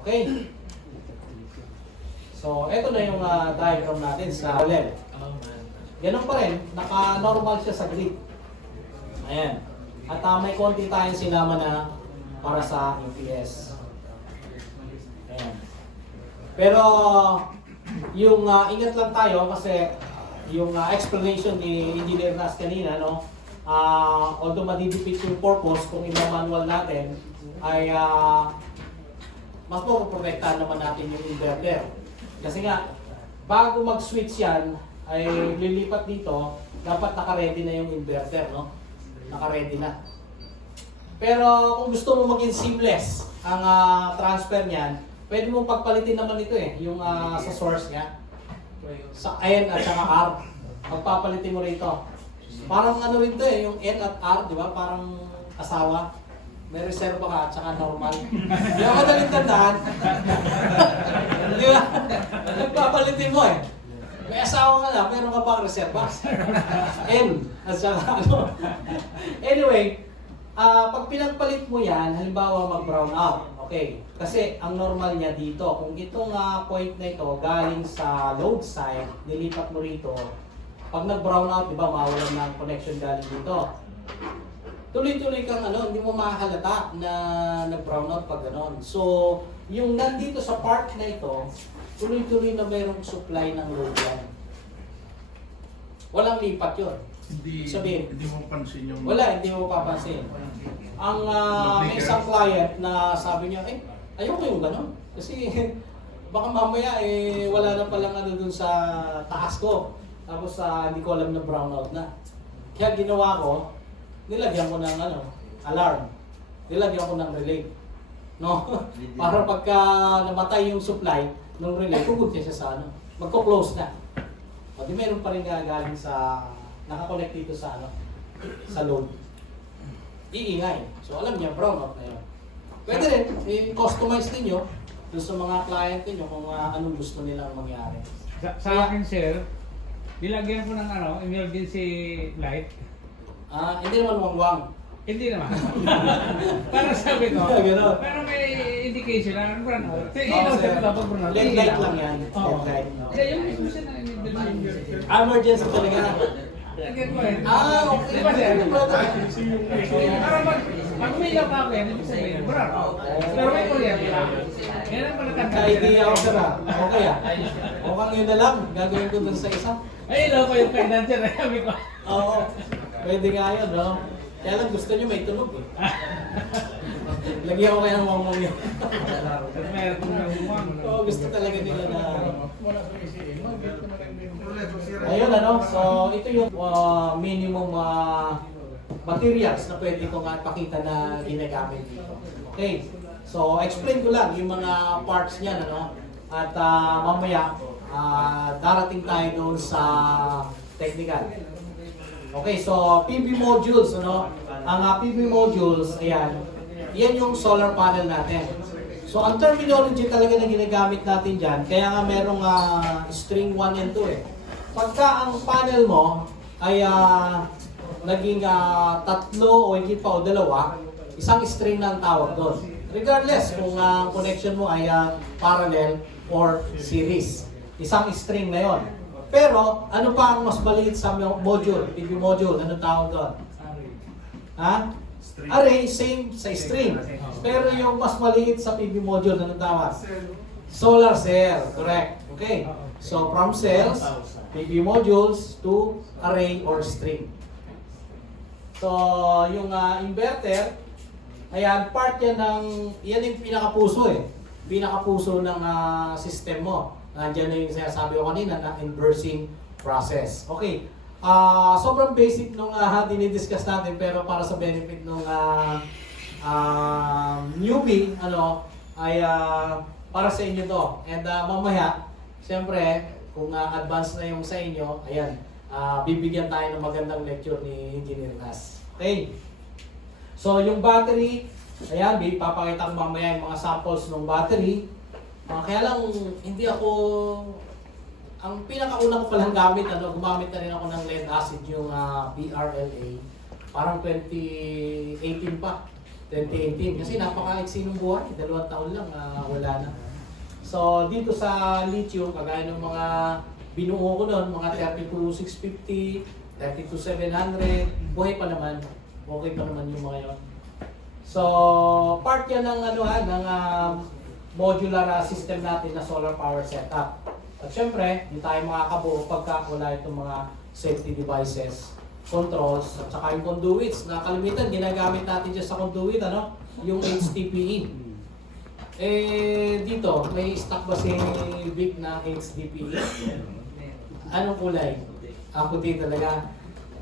Okay. So, eto na yung diagram natin sa level. Ganun pa rin, naka-normal siya sa grid. Ayan. At may konti tayong sinama na para sa EPS. Ayan. Pero, yung ingat lang tayo kasi yung explanation ni Engineer Nas kanina, no? Although madidipit yung purpose kung ina-manual natin, ay mas mapoprotektahan naman natin yung inverter. Kasi nga, bago mag-switch yan, ay lilipat dito, dapat naka-ready na yung inverter, no? Naka-ready na. Pero kung gusto mo maging seamless ang transfer niyan, pwede mo pagpalitin naman ito eh, yung sa source niya. Sa N at saka R. Magpapalitin mo rito. Parang ano rin to eh, yung N at R, di ba? Parang asawa. May reserva ka at saka normal. Di ba madaling tandaan? Di ba? Nagpapalitin mo eh. May asawa ka na, meron ka pang reserva. N at saka ano. Anyway, pag pinagpalit mo yan, halimbawa mag-brown out. Okay, kasi ang normal niya dito, kung itong point na ito galing sa load side, nilipat mo rito, pag nag-brown out, di ba, mawalan ng connection galing dito. Tuloy-tuloy kang hindi mo mahalata na nag-brown out pag gano'n. So, yung nandito sa part na ito, tuloy-tuloy na mayroong supply ng load yan. Walang lipat yun. Hindi mo pansin yung... Wala, hindi mo papansin. Ang may isang client na sabi niya, ayoko yung gano'n. Kasi baka mamaya wala na palang dun sa taas ko. Tapos hindi ko alam na brownout na. Kaya ginawa ko, nilagyan ko ng alarm. Nilagyan ko ng relay. No? Para pagka namatay yung supply ng relay, kukunti siya sa magko-close na. O di meron pa rin gagaling sa nakakonect dito sa sa load. Iingay. So alam niya, brownout na yun. Pwede rin, i-customize ninyo doon sa mga client niyo kung anong gusto nilang mangyari. Sa akin, sir, nilagyan ko ng emergency light. Hindi naman wangwang. Hindi naman. Parang sabi ko, Ganun. pero may indication na burn out. Oo, sir. LED light lang yan. Oo. LED light. Kaya yung mismo siya na emergency. Emergency talaga. Lagyan ko eh. Okay. Di ba, sir? Brother. Para pag umilaw ka ako yan, ibig sabihin, burn out. Pero may kuryente lang. Yan ang palatanda. Ka-idea ako sir Okay Mukhang yun na lang. Gagawin ko dun sa isa. Ay, ilaw ko yung kainan sir. Sabi ko. Oo. Pwede nga yun, no? Kaya lang gusto nyo may tunog eh. Lagyan ko kayo ng wangwang yun. Oo, gusto talaga nila na... Wala sa ECA. Mag-get naman ang Ayun so ito yung minimum materials na pwede kong ipakita na ginagamit dito. Okay, so explain ko lang yung mga parts niyan, at mamaya darating tayo doon sa technical. Okay, so PV modules, ang PV modules, ayan, yan yung solar panel natin. So ang terminology talaga na ginagamit natin dyan, kaya nga merong string 1 and 2 eh. Pagka ang panel mo ay naging tatlo o higit pa o dalawa, isang string na ang tawag doon. Regardless kung ang connection mo ay parallel or series. Isang string na yon. Pero ano pa ang mas maliit sa module, PV module? Ano tawag doon? Array, same sa string. Pero yung mas maliit sa PV module, ano tawag? Solar cell, correct. Okay. So from cells, PV modules to array or string. So yung inverter, ayan, part yan yan yung pinakapuso eh. Pinakapuso ng system mo. Nandiyan na yung sinasabi ko kanina na inversing process. Okay. Sobrang basic nung dinidiscuss natin, pero para sa benefit nung newbie, ay para sa inyo to. And mamaya, siyempre, kung advanced na yung sa inyo, ayan, bibigyan tayo ng magandang lecture ni Engineer Nas. Okay? So, yung battery, ayan, papakita ko mamaya yung mga samples ng battery. Kaya lang, hindi ako, ang pinakauna ko palang gamit, gumamit na rin ako ng lead acid, yung BRLA, parang 2018 pa. 2018, kasi napaka-iksi ng buhay, 2 taon lang, wala na. So, dito sa lithium, kagaya ng mga binuo ko noon, mga 32,650, 32,700, buhay pa naman. Okay pa naman yung mga yon. So, part yan ng, ng modular system natin na solar power setup. At syempre, hindi tayo makakabuo pagka wala itong mga safety devices, controls, at saka yung conduits. Na kalimitan, ginagamit natin dyan sa conduit, yung HDPE. Dito, may stock ba si Vic na HDPE? Anong kulay? Puti talaga.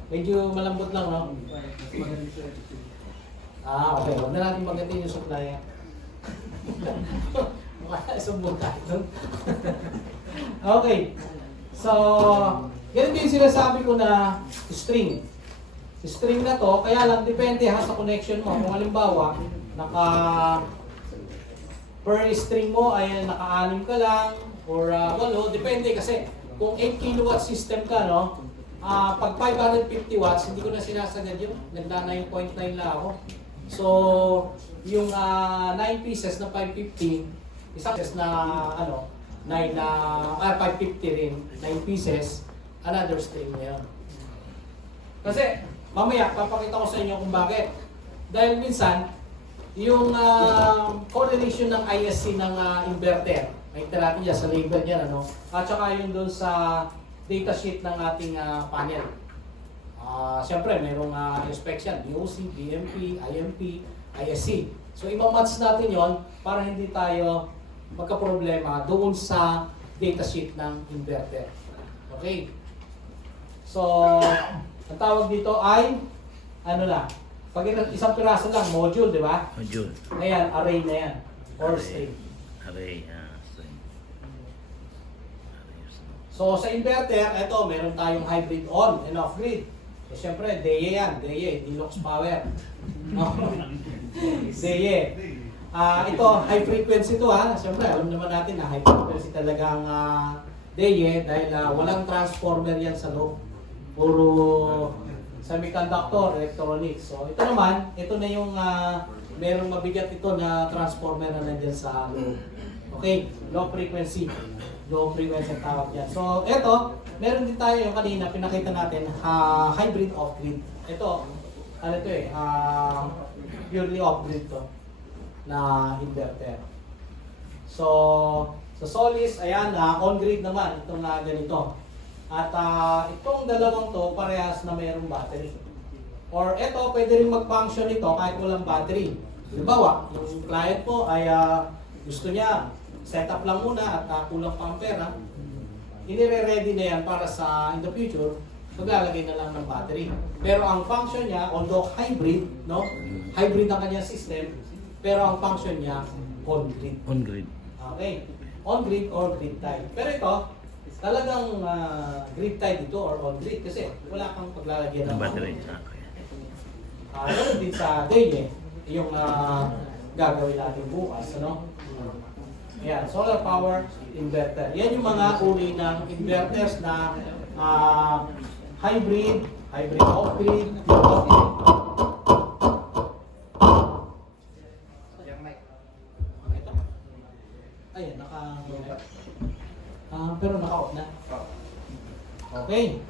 Medyo malambot lang, no? Okay. Huwag na natin magatin yung supply. Mukha isumbong tayo doon. Okay. So, ganito yung sinasabi ko na string. String na to, kaya lang depende sa connection mo. Kung halimbawa, per string mo ay naka-6 ka lang or 8, depende kasi kung 8 kilowatt system ka, pag 550 watts, hindi ko na sinasagad yun. Nagda 9.9 lang ako. So, yung 9 pieces na 550, isang pieces na 550 rin, 9 pieces, another string na yun. Kasi, mamaya, papakita ko sa inyo kung bakit. Dahil minsan, yung correlation ng ISC ng inverter, nakita natin dyan sa label niya, at saka yung doon sa datasheet ng ating panel. Siyempre, mayroong inspection, DOC, DMP, IMP, ISC. So, imamatch natin yon para hindi tayo magka-problema doon sa datasheet ng inverter. Okay? So, ang tawag dito ay, pag isang piraso lang, module, di ba? Module. Ayan, array na yan. Or string. Array, string. So, sa inverter, ito, meron tayong hybrid on and off grid. So, syempre, DEA yan. DEA, Deluxe Power. DEA. Ito, high frequency to Syempre, alam naman natin na high frequency talaga ang DEA dahil walang transformer yan sa loob. Puro semiconductor, electronics. So, ito naman, ito na yung merong mabigat ito na transformer na nandyan sa loob. Okay, low frequency. Low frequency ang tawag yan. So, ito, meron din tayo yung kanina, pinakita natin, hybrid off-grid. Ito, purely off-grid to na inverter. So, sa Solis, ayan, on-grid naman, itong ganito. At itong dalawang to, parehas na mayroong battery. Or ito, pwede rin mag-function ito kahit walang battery. Halimbawa, yung client mo ay gusto niya, setup lang muna at kulang pa ampere, inire-ready na yan para sa in the future, maglalagay na lang ng battery. Pero ang function niya, although hybrid, hybrid ang kanyang system, pero ang function niya, on-grid. On-grid. Okay. On-grid or grid tie. Pero ito, talagang grid tie dito or on-grid kasi wala kang paglalagyan ng Battery. Ganun din sa DEA, yung gagawin natin bukas, Yan, solar power inverter. Yan yung mga uri ng inverters na hybrid off-grid, Ayan, pero naka-off na. Okay.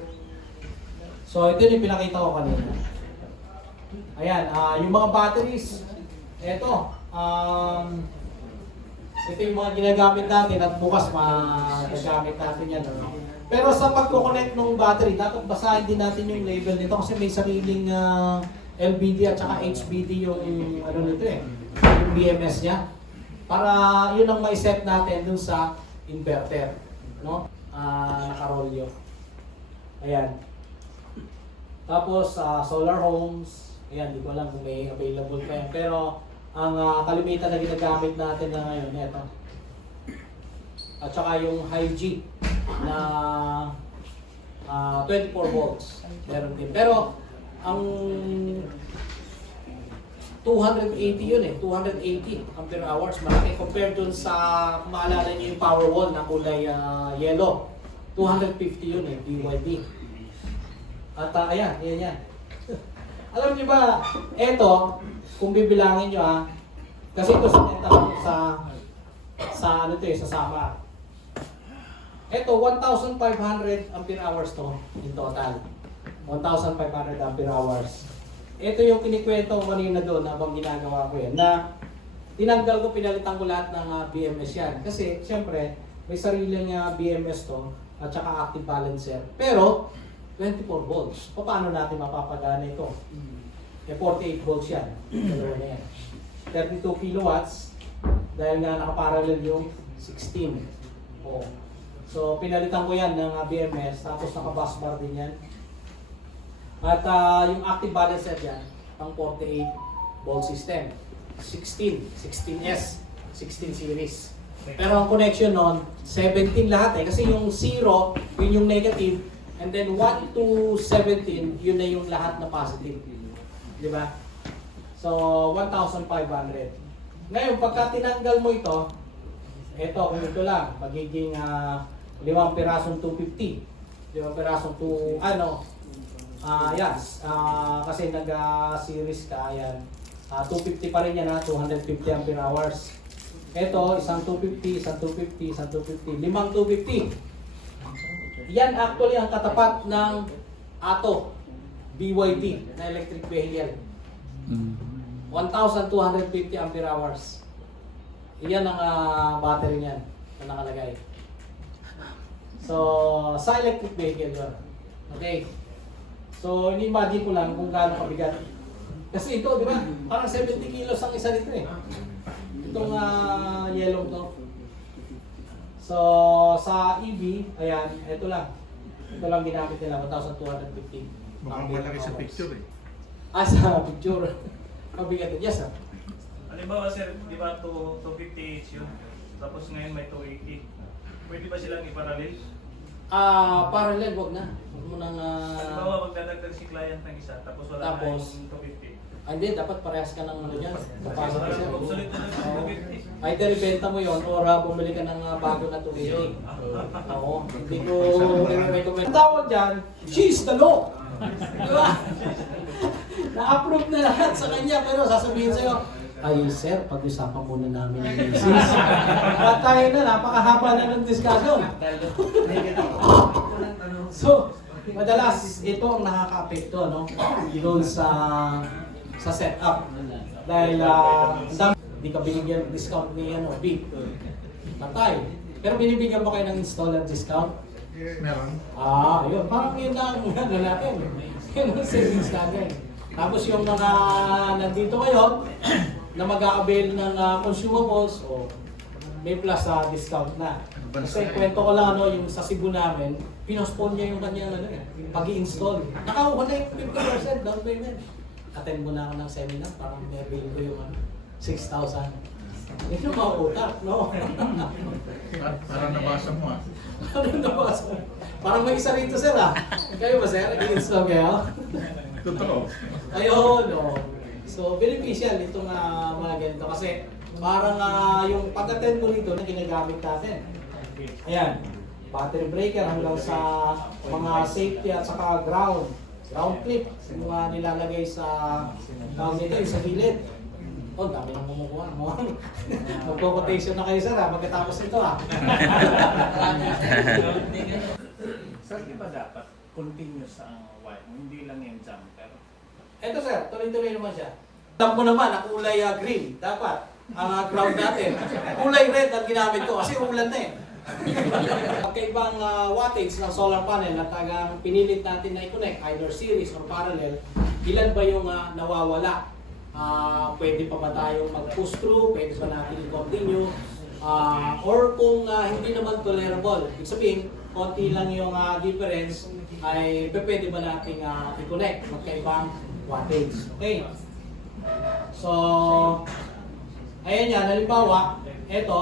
So, ito yung pinakita ko kanina. Ayan, yung mga batteries, ito yung mga ginagamit natin at bukas magagamit natin yan. Pero sa pagko-connect ng battery, dapat basahin din natin yung label nito kasi may sariling LVD at saka HVD yung nito yung BMS niya. Para yun ang mai-set natin dun sa inverter, naka-rolyo. Ayan. Tapos solar homes, ayan, di ko alam kung may available pa yan. Pero ang kalimitan na ginagamit natin na ngayon, ito. At saka yung high G na 24 volts. Meron din. Pero, ang 280 yun eh, 280 ampere hours. Malaki compared dun sa, kung maalala niyo yung power wall na kulay yellow. 250 yun eh, BYD. At ayan, yan. Alam niyo ba, eto, kung bibilangin niyo kasi ito sa ano to eh, sa sama. Ito, 1,500 ampere hours to in total. 1,500 ampere hours. Ito yung kinikwento ko kanina doon habang ginagawa ko yan, na tinanggal ko, pinalitan ko lahat ng BMS yan. Kasi, siyempre, may sariling BMS to, at saka active balancer. Pero, 24 volts. Paano natin mapapagana ito? 48 volts yan. Dalawa na yan. 32 kilowatts, dahil nga nakaparallel yung 16. Oo. So, pinalitan ko yan ng BMS, tapos naka-bus bar din yan. At yung active balancer dyan, pang 48 volt system. 16S, 16 series. Pero ang connection nun, 17 lahat eh. Kasi yung 0, yun yung negative. And then 1 to 17, yun na yung lahat na positive. Di ba? So, 1,500. Ngayon, pagka tinanggal mo ito, kung ito lang, magiging 5 pirasong 250. 5 pirasong 2, yes. Kasi nag-series ka, ayan. 250 pa rin yan 250 ampere hours. Ito, isang 250, isang 250, isang 250, 5 250. Yan actually ang katapat ng ATO, BYD na electric vehicle. 1,250 ampere hours. Iyan ang battery niyan na nakalagay. So, sa electric vehicle yun. Okay. So, ini-imagine ko lang kung gaano kabigat. Kasi ito, di ba? Parang 70 kilos ang isa nito eh. Itong yellow to. So, sa EV, ayan, ito lang. Ito lang ginamit nila, 1,250. Mukhang malaki sa picture eh. Sa picture. Kabigat yun. Yes, sir. Halimbawa sir, di ba 250 yun? Tapos ngayon may 280. Pwede ba silang i-parallel? Parallel, wag na. Huwag mo nang... Halimbawa magdadagdag si client ng isa, tapos wala na Tapos, yung 250. hindi, dapat parehas ka ng ano yan. Capacity sir. Obsolete na lang yung 250. Either ibenta mo yon or bumili ka ng bago na 280. Oo. Hindi ko recommend. Ang tawag dyan, she's the law. Diba? Na-approve na lahat sa kanya, pero sasabihin sa'yo, ay sir, pag-usapan muna namin yung basis. At tayo na, napakahaba na ng discussion. So, madalas ito ang nakaka-apekto, no? Doon sa setup. Dahil hindi ka binigyan ng discount ni B. Patay. Pero binibigyan mo kayo ng installer discount? Meron. Yun. Parang yun lang ano natin. Yun ang savings natin. Tapos yung mga nandito ngayon, na mag-a-avail ng consumables, may plus discount na. Kasi kwento ko lang, yung sa Cebu namin, pinospone niya yung kanyang pag-i-install. Nakakuha na yung 50% down payment. Attend mo na ako ng seminar, parang may avail ko yung 6,000. Ito yung mga utak, no? Parang nabasa mo Parang nabasa mo. Parang may isa rito, sir, Kayo ba, sir? Nag-i-install kayo? Totoo. Ayun, no. So, beneficial itong mga ganito kasi parang yung pag-attend mo rito na ginagamit natin. Ayan, battery breaker hanggang sa mga safety at saka ground clip, yung mga nilalagay sa sa gilid. Dami nang kumukuha. Magpo-quotation na kayo, sir, pagkatapos nito, Sir, di ba dapat continuous ang wire? Hindi lang yung jumper. Ito, sir, tuloy-tuloy naman siya. Alam mo naman, ang kulay green, dapat. Ang ground natin. Kulay red ang ginamit ko kasi ulan na eh. Pagkaibang wattage ng solar panel na tagang pinilit natin na i-connect, either series or parallel, ilan ba yung nawawala? Pwede pa ba tayong mag-push through? Pwede ba natin i-continue? Or kung hindi naman tolerable, ibig sabihin, konti lang yung difference, ay pwede ba natin i-connect magkaibang wattage? Okay. So, ayan yan, halimbawa, ito,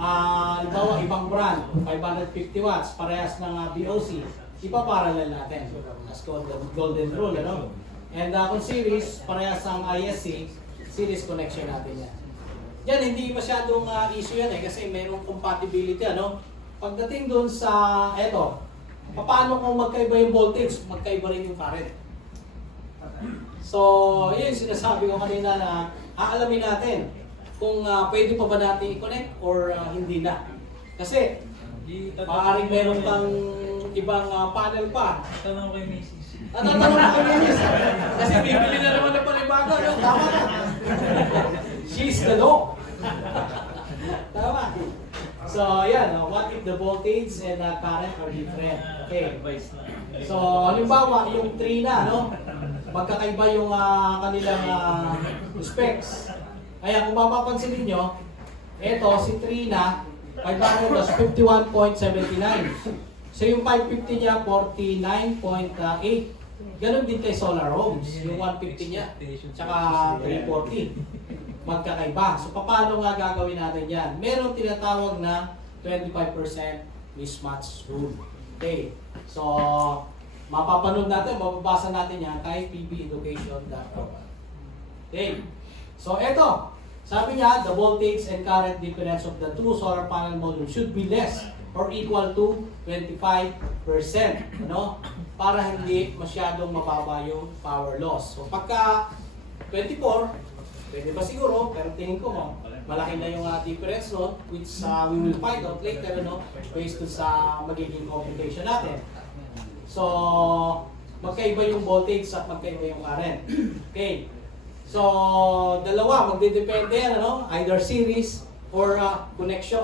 halimbawa ibang brand, 550 watts, parehas ng BOC, ipaparallel natin as golden rule, ano? And kung series, parehas ang ISC, series connection natin yan. Yan, hindi masyadong issue yan kasi mayroong compatibility, ano? Pagdating dun sa, eto, paano kung magkaiba yung voltage, magkaiba rin yung current. So, yun yung sinasabi ko kanina na aalamin natin kung pwede pa ba natin i-connect or hindi na. Kasi, maaaring meron kang ibang panel pa. Tanong kay Mrs. Natatanong ako Miss. Kasi bibili na naman ng panibago, no? Tama na. She's the law. Tama. So, yan. What if the voltage and current are different? Okay. So, halimbawa, yung 3 na, no? Magkakaiba yung kanilang specs. Kaya kung mapapansin niyo, eto, si 3 na, 500 plus 51.79. So, yung 550 niya, 49.8. Ganon din kay Solar Homes, yung 150 niya, tsaka 340. Magkakaiba. So, paano nga gagawin natin yan? Meron tinatawag na 25% mismatch rule. Okay. So, mapapanood natin, mababasa natin yan kay pbeducation.com. Okay. So, eto. Sabi niya, the voltage and current difference of the two solar panel modules should be less or equal to 25%. Ano? Para hindi masyadong mababa yung power loss. So, pagka 24, pwede ba siguro, pero tingin ko mo, malaki na yung difference, no? Which we will find out later, no? Based dun sa magiging computation natin. So, magkaiba yung voltage at magkaiba yung current. Okay. So, dalawa, magdidepende yan, ano? Either series or connection,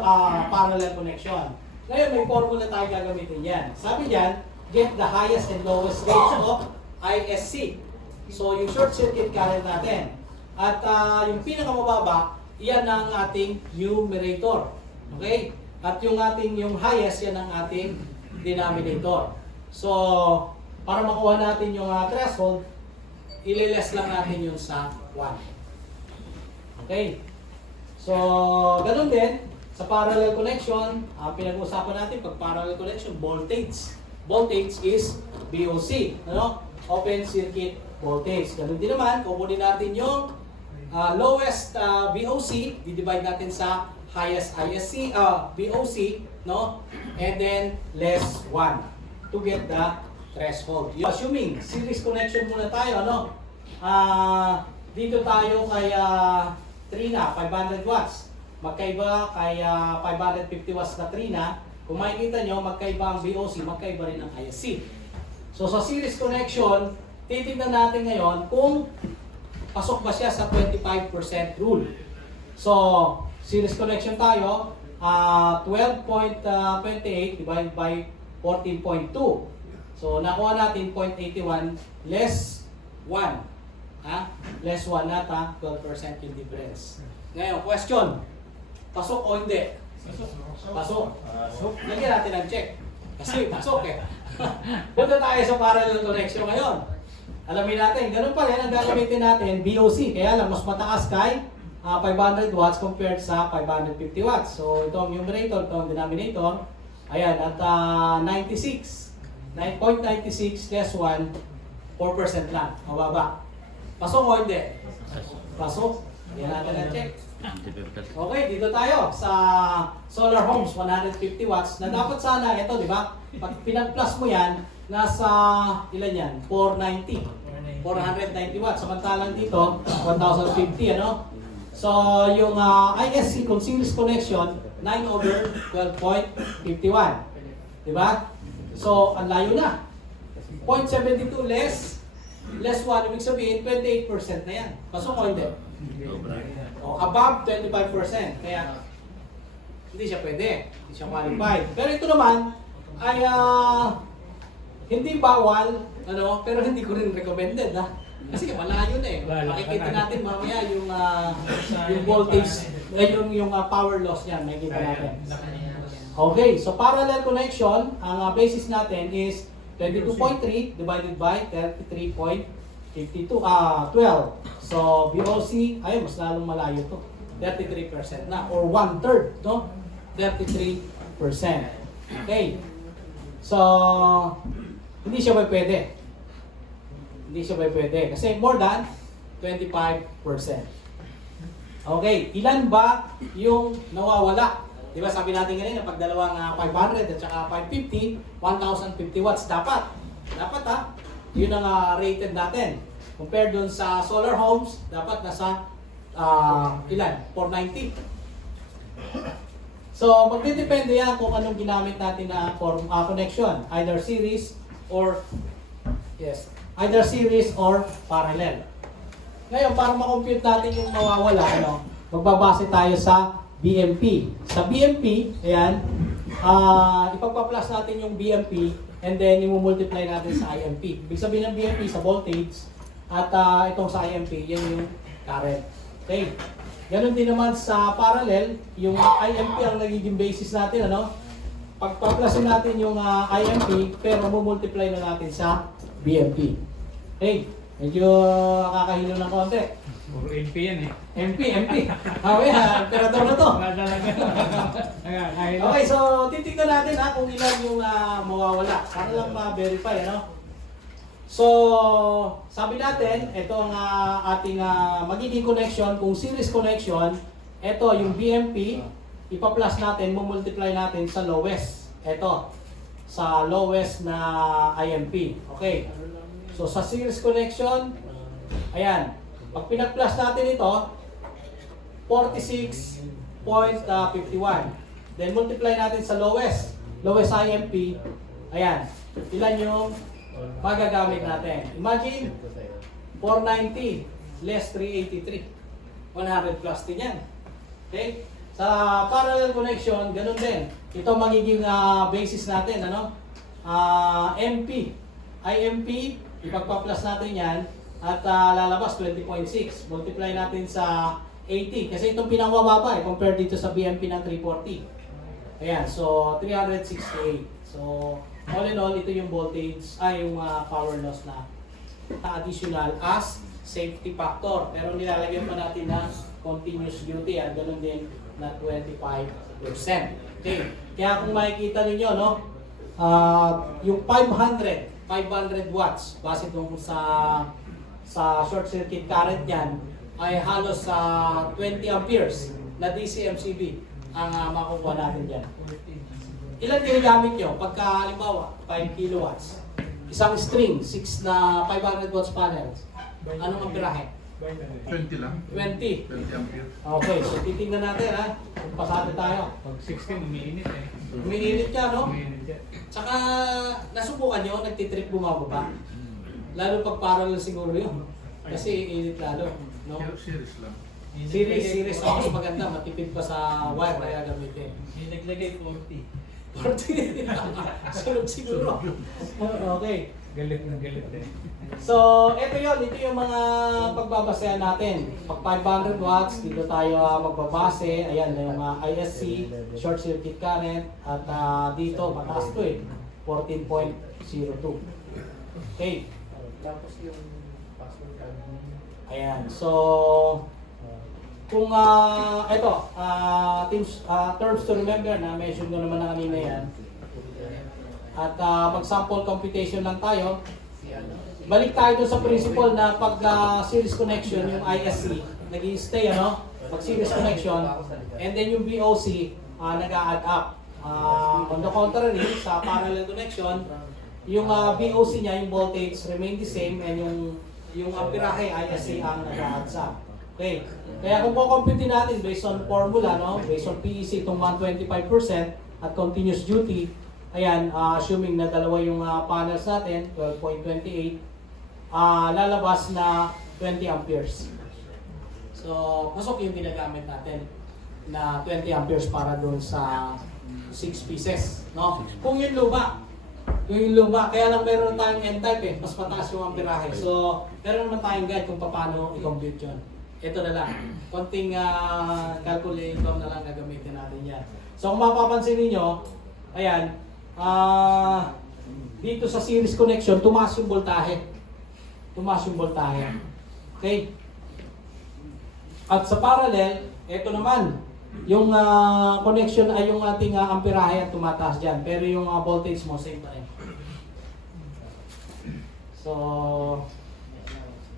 parallel connection. Ngayon, may formula tayo gagamitin yan. Sabi niyan, get the highest and lowest range of ISC. So, yung short circuit current natin. At yung pinakamababa, yan ang ating numerator. Okay? At yung highest, yan ang ating denominator. So, para makuha natin yung threshold, ililess lang natin yun sa 1. Okay? So, ganun din, sa parallel connection, pinag-uusapan natin pag parallel connection, voltage. Voltage is VOC, ano? Open circuit voltage. Ganun din naman, kukunin natin yung lowest VOC, di-divide natin sa highest ISC, VOC, no? And then less 1 to get the threshold. Assuming series connection muna tayo, ano? Dito tayo kay 3 na, 500 watts. Magkaiba kay 550 watts na 3 na. Kung makikita nyo, magkaiba ang VOC, magkaiba rin ang ISC. So sa series connection, titignan natin ngayon kung pasok ba siya sa 25% rule. So, series connection tayo, 12.28 divided by 14.2. So, nakuha natin 0.81 less 1. Less 1 nata, 12% yung difference. Ngayon, question. Pasok o hindi? Pasok. Lagyan natin ang check. Kasi pasok eh. Punta tayo sa parallel connection ngayon. Alamin natin, ganun pa rin ang gagamitin natin, VOC. Kaya lang, mas mataas kay 500 watts compared sa 550 watts. So, ito ang numerator, ito ang denominator. Ayan, at 96. 9.96 less 1, 4% lang. Mababa. Pasok o hindi? Pasok. Yan natin ang check. Okay, dito tayo sa Solar Homes, 150 watts. Na dapat sana, ito, di ba? Pag pinag-plus mo yan, nasa, ilan yan? 490 watts. Samantalang dito, 1,050, ano? So, yung ISC, kung series connection, 9/12.51. Di ba? So, ang layo na. 0.72 less 1, ibig sabihin, 28% na yan. Pasok o hindi? O, above 25%. Kaya, hindi siya pwede. Hindi siya qualified. Pero ito naman, ay hindi bawal, ano, pero hindi ko rin recommended, ha? Kasi malayo na eh. Makikita natin mamaya yung voltage, yung power loss niyan, makikita natin. Okay, so parallel connection, ang basis natin is 22.3 divided by 33.12. So, VOC, ayun, mas lalong malayo to. 33% na, or 1/3, no? 33%. Okay. So, hindi siya may pwede. Hindi siya may pwede. Kasi more than 25%. Okay, ilan ba yung nawawala? Di ba sabi natin kanina, pag dalawang 500 at saka 550, 1,050 watts dapat. Dapat ha, yun ang rated natin. Compared dun sa solar homes, dapat nasa ilan? 490. So, magdidepende yan kung anong ginamit natin na connection. Either series or parallel. Ngayon, para ma-compute natin yung mawawala, magbabase tayo sa BMP. Sa BMP, ayan, ipagpa-plus natin yung BMP and then i-multiply natin sa IMP. Ibig sabihin ng BMP sa voltage at itong sa IMP, yan yung current. Okay. Ganon din naman sa parallel, yung IMP ang nagiging basis natin, pagpa-plusin natin yung IMP, pero multiply na natin sa BMP. Okay. Medyo kakahilo ng konti. Puro MP yan eh. MP. Emperador na to. Okay, Okay, so titignan natin kung ilan yung mawawala. Para lang ma-verify, So, sabi natin, ito ang ating magiging connection. Kung series connection, ito yung BMP, ipa-plus natin, multiply natin sa lowest. Ito, sa lowest na IMP. Okay. So, sa series connection, ayan, pag pinag-plus natin ito, 46.51. Then multiply natin sa lowest IMP. Ayan, ilan yung magagamit natin? Imagine, 490 less 383. 100 plus din yan. Okay? Sa parallel connection, ganun din. Ito magiging basis natin, MP. IMP, ipagpa-plus natin yan. At lalabas 20.6. Multiply natin sa 80. Kasi itong pinakababa compared dito sa BMP ng 340. Ayan, so 368. So, all in all, ito yung voltage, yung power loss na additional as safety factor. Pero nilalagyan pa natin ng continuous duty. Ganun din na 25%. Okay. Kaya kung makikita ninyo, yung 500 watts, base doon sa short circuit current yan, ay halos sa 20 amperes na DC-MCB ang makukuha natin dyan. Ilan ginagamit nyo? Pagka halimbawa, 5 kilowatts, isang string, 6 na 500 watts panels, anong amperahe? 20 lang. 20. 20 ampere. Okay, so titingnan natin kung pasado tayo. Pag 16, umiinit eh. Umiinit ka, no? Umiinit yan. Tsaka, nasubukan nyo, nagtitrip bumababa. Lalo pag parallel siguro yun. Kasi init lalo. No? Series lang. Series ang mas maganda. Matipid pa sa wire kaya gamitin. May naglagay 40. 40. Sunod siguro. Okay. Galit na galit eh. So, ito yung mga pagbabasehan natin. Pag 500 watts, dito tayo magbabase. Ayan, yung ISC, short circuit current. At dito, mataas to 14.02. Okay. Tapos yung password card. Ayan, so kung terms to remember na mention ko naman na kanina yan. At mag-sample computation lang tayo. Balik tayo dun sa principle na pag series connection, yung ISC, nag-i-stay, mag-series connection, and then yung VOC, nag-a-add up. On the contrary, sa parallel connection, yung VOC niya, yung voltage, remain the same, and yung amperahe, ISC, ang nag-a-add up. Okay. Kaya kung kukumputin natin based on formula, based on PEC, itong 125% at continuous duty, ayan, assuming na dalawa yung panels natin, 12.28, lalabas na 20 amperes. So, pasok yung ginagamit natin na 20 amperes para doon sa 6 pieces. No? Kung yung luma, kaya lang meron tayong N-type mas mataas yung amperahe. So, meron naman tayong guide kung paano i-compute yun. Ito na lang, konting calculator na lang na gamitin natin yan. So, kung mapapansin niyo, ayan, dito sa series connection, tumaas yung voltahe. Okay? At sa parallel, ito naman, yung connection ay yung ating amperahe at tumataas dyan. Pero yung voltage mo, same pa rin. So,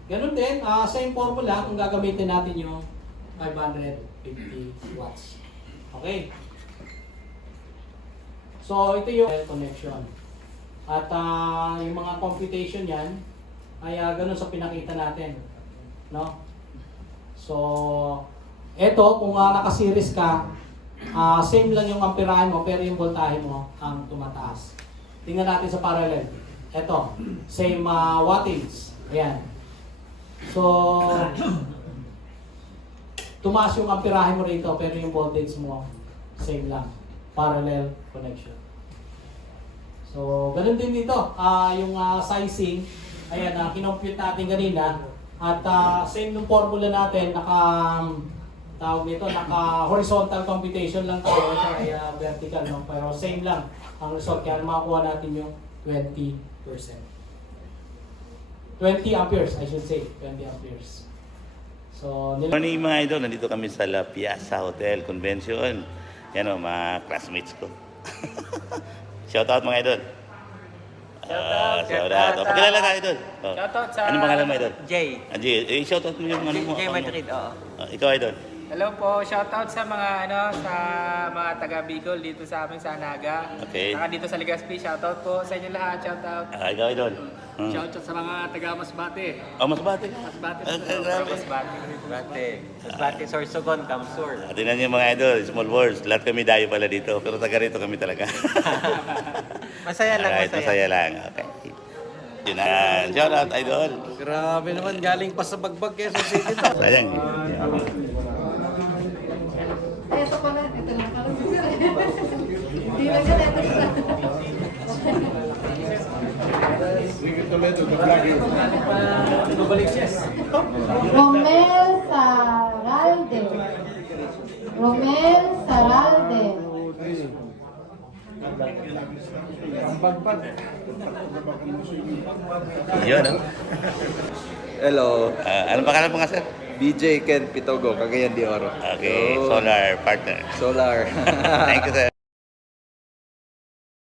ganun din, same formula kung gagamitin natin yung 550 watts. Okay? So, ito yung connection. At yung mga computation yan, ay ganun sa pinakita natin. No? So, ito, kung naka-series ka, same lang yung amperahe mo, pero yung voltahe mo ang tumataas. Tingnan natin sa parallel. Ito, same wattage. Ayan. So, tumaas yung amperahe mo rito, pero yung voltage mo, same lang. Parallel connection. So, ganun din dito. Yung sizing, ayan, kinompute natin kanina. At same nung formula natin, tawag nito, naka-horizontal computation lang tayo. Ito ay vertical, no? Pero same lang ang result. Kaya makakuha natin yung 20%. 20 amperes, I should say. 20 amperes. So, Morning mga idol, nandito kami sa La Piazza Hotel Convention. Yan o, mga classmates ko. Shoutout mga idol. Shoutout. Pakilala ka idol. Oh. Shoutout sa... Anong pangalan mo idol? Jay. Shoutout mo yung ano mo. Jay Madrid, oo. Ikaw idol. Hello po, shoutout sa mga sa mga taga Bicol dito sa amin sa Naga. Okay. Saka dito sa Legazpi, shoutout po sa inyo lahat, shoutout. Ikaw idol. Shoutout sa mga taga Masbate. Masbate ka. Masbate. Grabe. Masbate, Sorsogon, Kamsur. Tingnan niyo mga idol, small words. Lahat kami dayo pala dito. Pero taga rito kami talaga. Masaya lang, Alright, masaya. masaya lang. Okay. Yun na. Shoutout idol. Grabe naman, galing pa sa Bagbag, Quezon City to. Sayang. Ito pala, ito lang pala. Hindi lang ka Romel Saralde. Romel Saralde. Yun, ah. Hello, Anong pangalan mo nga, sir? BJ Ken Pitogo, Cagayan de Oro. Okay, Yo, solar partner. Solar. Thank you, sir.